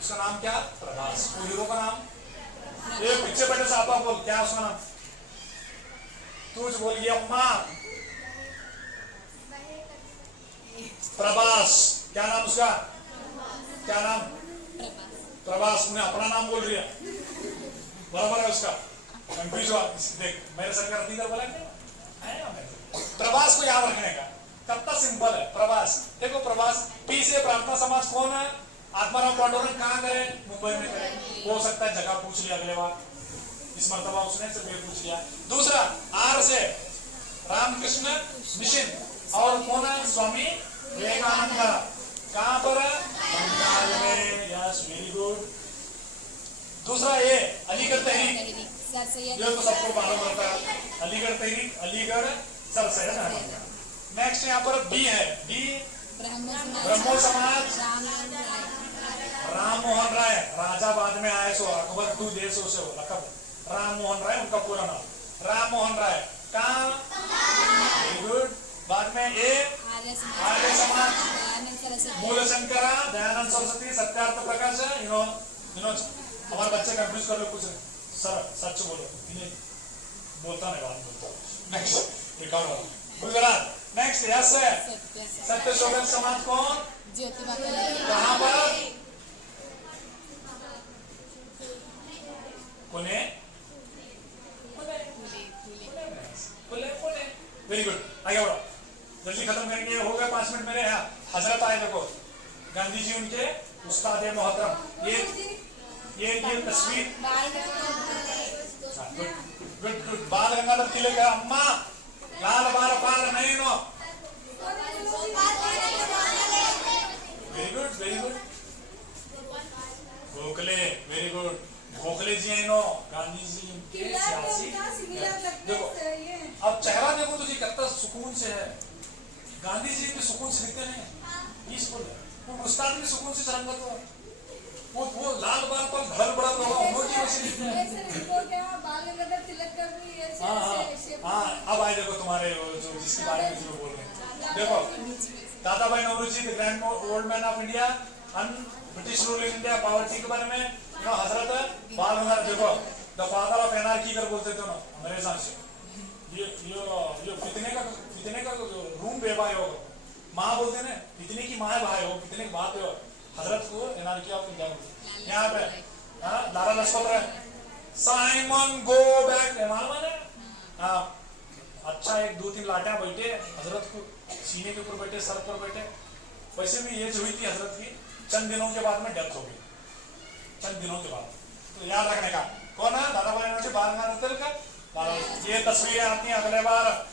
उसका नाम क्या, प्रभास, वो हीरो का नाम, ये पीछे बैठे साहब बोल क्या उसका नाम, तू बोलिए अम्मा, प्रभास, क्या नाम उसका, क्या नाम, प्रभास, उन्हें अपना नाम बोल रही है, बराबर है उसका, कंफ्यूज हुआ, देख मेरे सरकार अधीकर बोला प्रभास को याद रखने का कितना सिंपल है, प्रभास। देखो प्रभास, पी से प्रार्थना समाज कौन है, आत्माराम पांडुरंग कहाँ गए, मुंबई में गए, हो सकता है जगह पूछ लिया अगले बार, इस मर्तबा उसने से पूछ लिया। दूसरा आर से रामकृष्ण मिशन, और कौन है, स्वामी विवेकानंद, कहां पर है, बंगाल में, यस वेरी गुड। दूसरा ये अलीगढ़ तहरीक, ये तो सबको मालूम रहता है, अलीगढ़ तहरीक, अलीगढ़ सर सैयद। नेक्स्ट यहाँ पर बी है, बी ब्रह्मो समाज, राम मोहन राय, राजा बाद में आए सो अकबर 2 देशों से हो लकब, राम मोहन राय उनका पूरा नाम, राम मोहन राय कहाँ, वेरी गुड। बाद में ए आर्य समाज, मूल शंकरा, दयानंद सरस्वती, सत्यार्थ प्रकाश, हमारे बच्चे कंफ्यूज कर रहे, कुछ सर सच बोलो, इन्हें बोलता नहीं, बात बोलता। नेक्स्ट एक और गुजरात, नेक्स्ट यस है सत्यशोधक समाज कौन, ज्योतिबा कहाँ पर, पुणे, वेरी गुड। आगे बढ़ो, जल्दी खत्म करेंगे, हो गया 5 मिनट मेरे यहाँ। हजरत आए देखो, गांधी जी उनके उस्ताद मोहतरम, ये तस्वीर, गुड गुड। बाल गंगाधर तिलक, अम्मा लाल बार पाल नहीं no, very good very good. Gokhale, very good, Gokhale ji है नो, गांधी जी उनके सियासी। देखो अब चेहरा देखो तो जी कितना सुकून से है, गांधी जी भी सुकून से दिखते हैं, पीसफुल है, वो उस्ताद भी सुकून से चलेंगे, तो वो लाल बाल पर घर बड़ा होगा, उन्होंने वैसे दिखते हैं। हाँ अब आए देखो तुम्हारे जो जिसके बारे में जो बोल रहे हैं, देखो Dadabhai Naoroji, the grand old man of India, British rule in India, poverty के बारे में, हजरत बाल गंगाधर, देखो द फादर ऑफ एनार्की कर बोलते थे ना अंग्रेजा से, ये कितने का रूम बेबा होगा, माँ बोलते ना, कितने की माँ है भाई हो, कितने की बात हो। हजरत को एनआरकी आपको क्या बोलते हैं यहाँ पे, Lara Lajpat Rai, Simon go back, मालूम है ना। हाँ, अच्छा, एक दो तीन लाटियां बैठे हजरत को सीने के ऊपर बैठे, सर पर बैठे। वैसे भी एज हुई थी हजरत की, चंद दिनों के बाद में डेथ हो गई, चंद दिनों के बाद। तो याद रखने का, कौन है दादा भाई बाल का। ये तस्वीरें आती हैं अगले बार,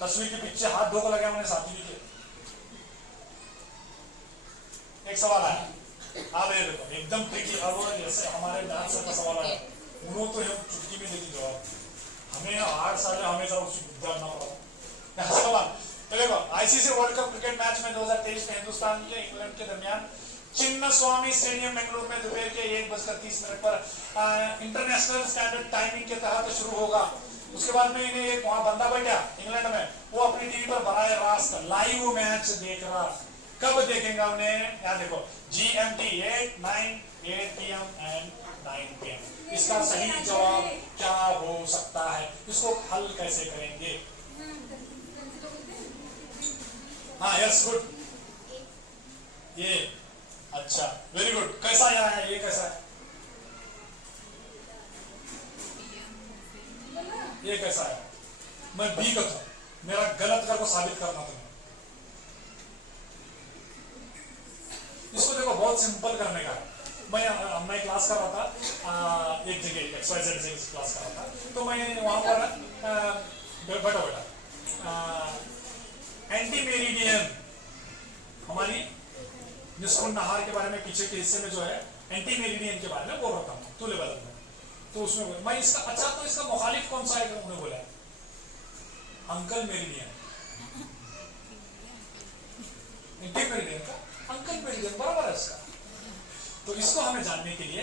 तस्वीर के पीछे हाथ धो लगे हमने साथी के। एक सवाल आया, आप ये देखो एकदम ट्रिकी। अब जैसे हमारे डांस का सवाल आया, उन्होंने तो हम चुटकी में देती जवाब, हमें 8 साल हमेशा उसको जानना पड़ा। सवाल तो देखो, ICC world cup cricket match में 2023 में हिंदुस्तान के इंग्लैंड के दरमियान चिन्नस्वामी स्टेडियम बेंगलुरु में दोपहर के 1:30 पर इंटरनेशनल स्टैंडर्ड टाइमिंग के तहत शुरू होगा। उसके बाद में इन्हें एक वहां बंदा बैठा इंग्लैंड में, वो अपनी टीवी पर बराह रास्त लाइव मैच देख रहा। कब देखेंगे उन्हें, यहाँ देखो, GMT 8 PM एंड 9 PM। इसका सही जवाब क्या हो सकता है, इसको हल कैसे करेंगे। हाँ, यस, गुड, ये अच्छा, वेरी गुड। कैसा यहाँ है, ये कैसा है, ये कैसा है। मैं बी का था, मेरा गलत कर को साबित करना तुम्हें। इसको देखो, बहुत सिंपल करने का है। मैं क्लास कर रहा था एक जगह XYZ क्लास कर रहा था, तो मैं वहां पर बेटा एंटी मेरिडियन, हमारी निष्कुंड नहर के बारे में पीछे के हिस्से में जो है एंटी मेरिडियन के बारे में बोल रहा था तूले बदल में। तो उसमें मैं इसका, अच्छा तो इसका मुखालिफ कौन सा है, उन्होंने बोला अंकल मेरिडियन। एंटी मेरिडियन का अंकल मेरिडियन बराबर है इसका। तो इसको हमें जानने के लिए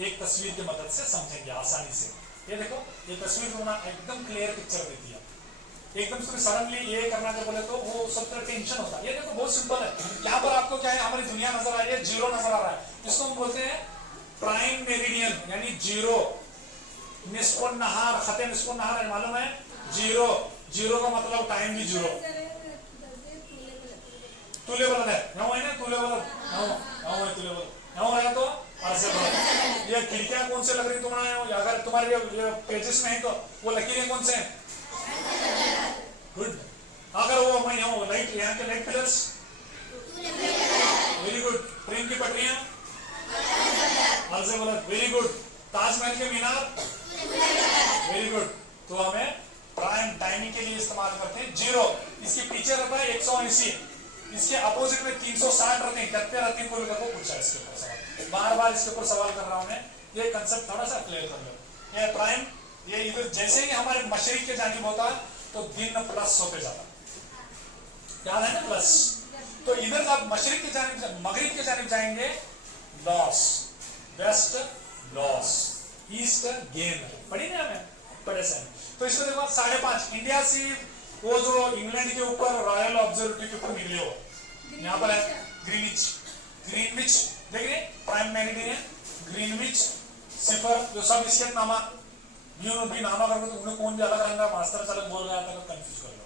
एक तस्वीर की मदद से समझेंगे आसानी से। ये देखो, ये तस्वीर को ना एकदम क्लियर पिक्चर देती है, एकदम से सडनली ये करना जब बोले तो वो सब तरह टेंशन होता है। ये देखो बहुत सिंपल है, यहाँ पर आपको क्या है, हमारी दुनिया नजर आ रही है, जीरो नजर आ रहा है, इसको हम बोलते हैं प्राइम मेरिडियन, यानी जीरो। निष्कुंड नहर, खते निष्कुंड नहर मालूम है, जीरो, जीरो का मतलब टाइम भी जीरो। तुले बलद है, यहाँ है ना, तुले बलद, यहाँ है तुले बलद, यहाँ है तो अर्से बलद। ये खिड़कियां कौन से लग रही तुम्हारे, अगर तुम्हारे पेजेस में है तो वो लकीरें कौन से हैं, गुड। अगर वो मैं यहाँ लाइट, यहाँ के light pillars, very good. Train की पटरियां, वेरी गुड। ताजमहल के मीनार, वेरी गुड। तो हमें प्राइम टाइमिंग के लिए इस्तेमाल करते हैं जीरो। इसके पीछे रहता है 180, इसके अपोजिट में 360 रहते हैं, कितने रहते हैं, को पूछा इसके ऊपर सवाल, बार बार इसके ऊपर सवाल कर रहा हूं मैं, ये कंसेप्ट थोड़ा सा क्लियर कर लो। ये प्राइम, ये इधर जैसे ही हमारे मशरिक के जानिब होता है तो दिन प्लस होते जाता, याद है ना, प्लस। तो इधर जब मशरिक की जानिब, मगरिब की जानिब जाएंगे, loss, west loss, east gain, पढ़ी ना हमें, पढ़े से। तो इसको देखो 5:30, इंडिया से वो जो इंग्लैंड के ऊपर रॉयल ऑब्जर्वेटरी के ऊपर निकले हो, यहाँ पर है ग्रीनविच, ग्रीनविच देख रहे, प्राइम मेरिडियन, ग्रीनविच, सिफर, जो सब इसके नामा भी नामा करोगे तो उन्हें कौन भी अलग रहेगा, मास्टर चलक बोल गया था, कंफ्यूज कर लो।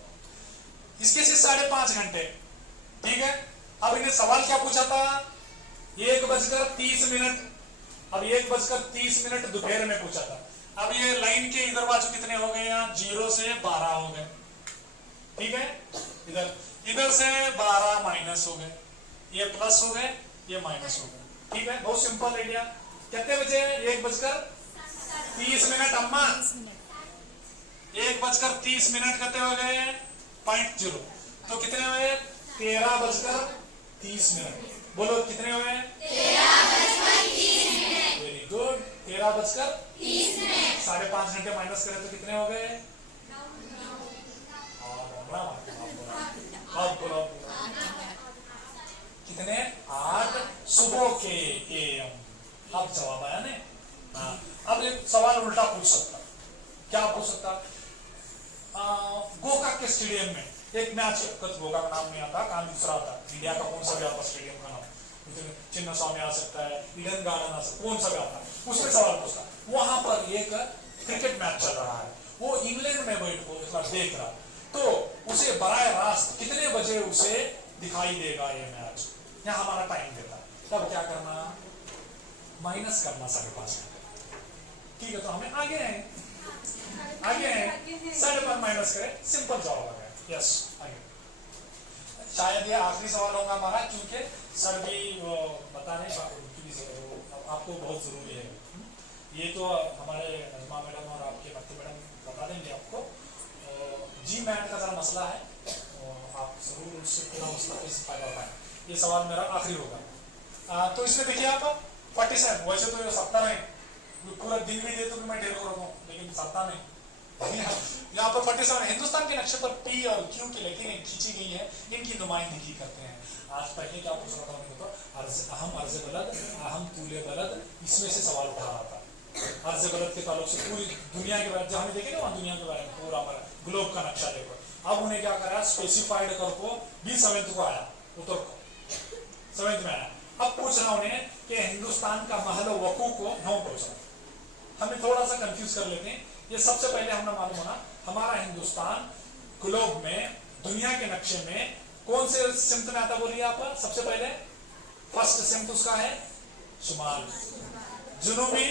इसके से 5.5 घंटे, ठीक है। अब इन्हें सवाल क्या पूछा था, 1:30। अब 1:30 दोपहर में पूछा था। अब ये लाइन के इधर बाजू कितने हो गए, यहाँ 0 से 12 हो गए, ठीक है। इधर से 12 माइनस हो गए, ये प्लस हो गए, ये माइनस हो गए, ठीक है। बहुत सिंपल आइडिया। कितने बजे, 1:30। अम्मा 1:30 कितने हो गए, 0.0। तो कितने हुए, 13:30। बोलो कितने हुए, 13:30। Very good, 13:30। 5.5 घंटे माइनस करें तो कितने हो गए, कितने, 8 सुबह के AM। अब जवाब आया नहीं। हाँ, अब एक सवाल उल्टा पूछ सकता, क्या पूछ सकता, गोकाक के स्टेडियम में एक मैच, गोकाक नाम नहीं आता, काम दूसरा आता, इंडिया का कौन सा भी आता स्टेडियम का नाम, चिन्नस्वामी आ सकता है, ईडन गार्डन आ सकता है, कौन सा भी आता, उसमें सवाल पूछता। वहां पर एक क्रिकेट मैच चल रहा है, वो इंग्लैंड में बैठ को देख रहा, तो उसे बराह रास्त कितने बजे उसे दिखाई देगा ये मैच, यहाँ हमारा टाइम देता है, तब क्या करना, माइनस करना 5.5 घंटे। ठीक है, तो हमें आगे हैं 5.5 माइनस करें, सिंपल जवाब आ गया। यस, आगे। शायद ये आखिरी सवाल होगा हमारा, क्योंकि सर भी वो बता रहे आपको बहुत जरूरी है। ये तो हमारे नजमा मैडम और आपके मत्ती मैडम बता देंगे आपको। जी मैट का जरा मसला है, आप जरूर उससे पूरा मुस्तकिल से फायदा उठाएं। ये सवाल मेरा आखिरी होगा। तो इसमें देखिए आप 47, वैसे तो 70 है, पूरा दिन भी दे तो मैं ढेर कर दूं, लेकिन 70 नहीं। यहाँ पर 47 हिंदुस्तान के नक्शे पर पी और क्यू की लाइटें खींची गई है, इनकी नुमाइंदगी करते हैं। आज पहले क्या पूछ रहा था उन्हें, तो अहम अर्ज बलद, अहम तूले बलद, इसमें से सवाल उठा रहा था। अर्ज बलद के ताल्लुक से पूरी दुनिया के बारे में, जब हमें देखेंगे वहाँ दुनिया के बारे में पूरा हमारा ग्लोब का नक्शा देखो। अब उन्हें क्या करा, स्पेसिफाइड कर को 20 को आया, उत्तर को 7 में आया। अब पूछ रहा उन्हें कि हिंदुस्तान का महल वकू को 9 पूछ रहा। हमें थोड़ा सा कंफ्यूज कर लेते हैं। ये सबसे पहले हमें मालूम होना, हमारा हिंदुस्तान ग्लोब में, दुनिया के नक्शे में कौन से सिमत में आता, बोलिए आप। सबसे पहले फर्स्ट सिमत उसका है शुमाल, जुनूबी,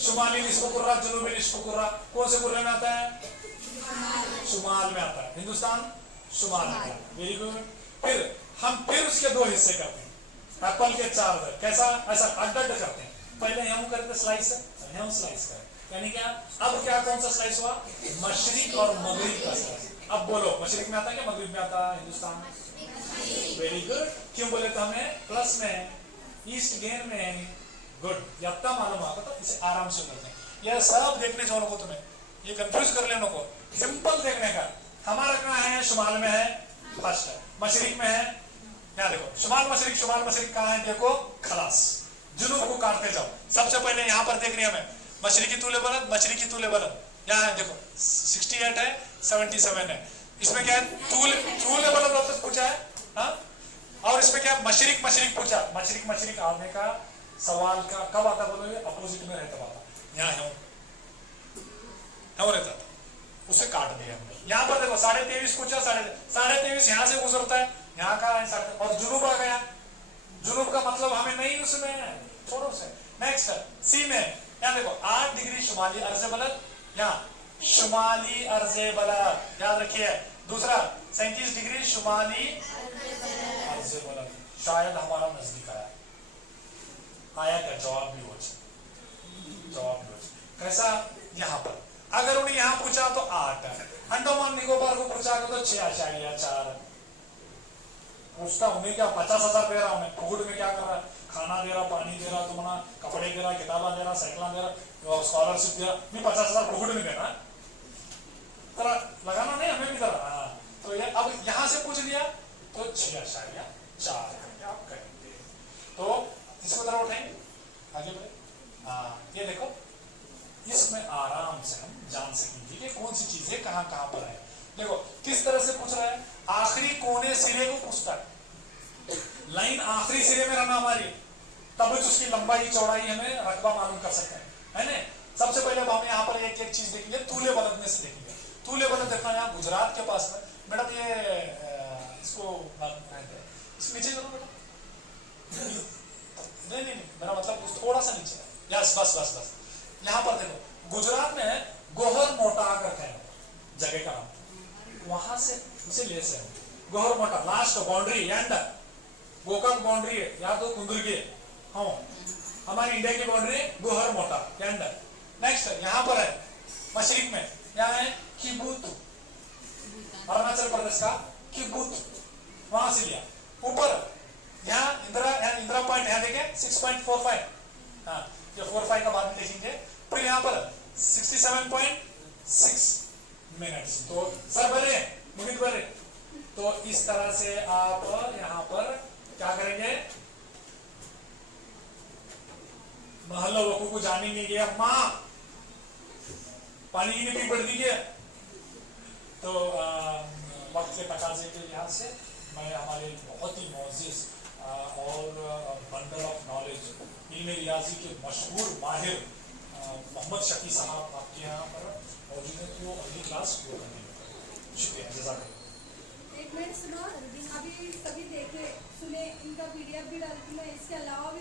शुमाली निस्फ कुर्रा, जुनूबी निस्फ कुर्रा, कौन से कुर्रे में आता है, शुमाल में आता है। हिंदुस्तान शुमाल में आता है, वेरी गुड। फिर उसके 2 हिस्से करते हैं, एप्पल के 4 कैसा, ऐसा अड्ड करते हैं। पहले हम करते स्लाइस है, हम स्लाइस करें, यानी क्या, अब क्या कौन सा स्लाइस हुआ, मशरिक और मगरिब का स्लाइस। अब बोलो मशरिक में आता है क्या मगरिब में आता है हिंदुस्तान, वेरी गुड। क्यों बोले तो हमें प्लस में, ईस्ट गेन में, गुड। यत्ता मालूम आता तो इसे आराम से करते हैं। यह सब देखने जो को तुम्हें ये कंफ्यूज कर लेने को, सिंपल देखने का। हमारा कहाँ है, शुमाल में है, फर्स्ट है, मशरिक में है, यहाँ देखो शुमाल मशरिक कहाँ है, देखो खलास, जुनूब को काटते जाओ। सबसे पहले यहाँ पर देख रही हमें मशरिकी तूले बलद, मशरिकी तूले बलद, यहाँ है देखो 68 है, 77 है। इसमें क्या है, तूले बलद वापस पूछा है, हाँ? और इसमें क्या है, मशरिक पूछा। मशरिक आने का सवाल का कब आता, बोलोगे अपोजिट में रहता आता, यहाँ है रहता था, उसे काट दिया हमने। यहाँ पर देखो 23.5 पूछा, 23.5 यहाँ से गुजरता है, यहाँ का है, और जुनूब आ गया। जुनूब का मतलब हमें नहीं उसमें है, छोड़ो से। नेक्स्ट सी में, यहाँ देखो 8 डिग्री शुमाली अर्ज़े बलद, यहाँ शुमाली अर्ज़े बलद, याद रखिए। दूसरा 37 डिग्री शुमाली अर्ज़े बलद, शायद हमारा नजदीक आया क्या, जवाब भी हो कैसा, यहाँ पर अगर उन्हें यहाँ पूछा तो 8, अंडमान निकोबार को पूछा तो 6.4। उसका उन्हें क्या 50,000 दे रहा, उन्हें फूड में क्या कर रहा है, खाना दे रहा, पानी दे रहा, तुम्हारा कपड़े दे रहा, किताबा दे रहा, साइकिल दे रहा, स्कॉलरशिप दे रहा, नहीं 50,000 फूड में देना, तरह लगाना नहीं हमें भी तरह। हाँ, तो ये अब यहाँ से पूछ लिया तो 6.4 आप करेंगे। तो इसको तरह उठाएंगे, आगे बढ़े। ये देखो, इसमें आराम से हम जान सकेंगे कि कौन सी चीजें कहाँ पर है। देखो किस तरह से पूछ रहा है, आखिरी कोने सिरे को पूछता है। लाइन आखिरी सिरे में रहना हमारी, तब उसकी लंबाई चौड़ाई हमें रकबा मालूम कर सकते हैं, है ना। सबसे पहले अब हम यहाँ पर एक चीज देखेंगे, तूले बलद में से देखेंगे। तूले बलद देखना यहाँ गुजरात के पास में, मैडम ये इसको नीचे करो बेटा, नहीं मेरा मतलब थोड़ा सा नीचे, यस बस। यहाँ पर देखो गुजरात में गोहर मोटा करते हैं जगह का नाम, वहां से उसे ले से गोहर मोटा, last boundary and Gokak boundary है, याद हो कुंदुर्गी, हाँ हमारी इंडिया की बाउंड्री गोहर मोटा एंड। नेक्स्ट यहाँ पर है मशरिक में, यहाँ है किबुतु, अरुणाचल प्रदेश का किबुतु, वहां से लिया। ऊपर यहाँ इंदिरा पॉइंट, यहाँ देखें 6.45, हाँ ये 45 का बाद में देखेंगे। फिर यहाँ पर 67.6 मिनट्स, तो सर भरे मिनट भरे। तो इस तरह से आप यहाँ पर क्या करेंगे, महल वकू को जानेंगे कि माँ पानी की नहीं पड़ दी है। तो वक्त के तकाजे के लिहाज से मैं हमारे बहुत ही मोअज़्ज़िज़ और बंडल ऑफ नॉलेज इल्म रियाजी के मशहूर माहिर मोहम्मद शफी साहब आपके यहाँ पर मौजूद है, जो अगली क्लास शुरू करने में। शुक्रिया, जज़ाकल्लाह। एक मिनट सुनो, अभी भी डालती हूँ, मैं इसके अलावा भी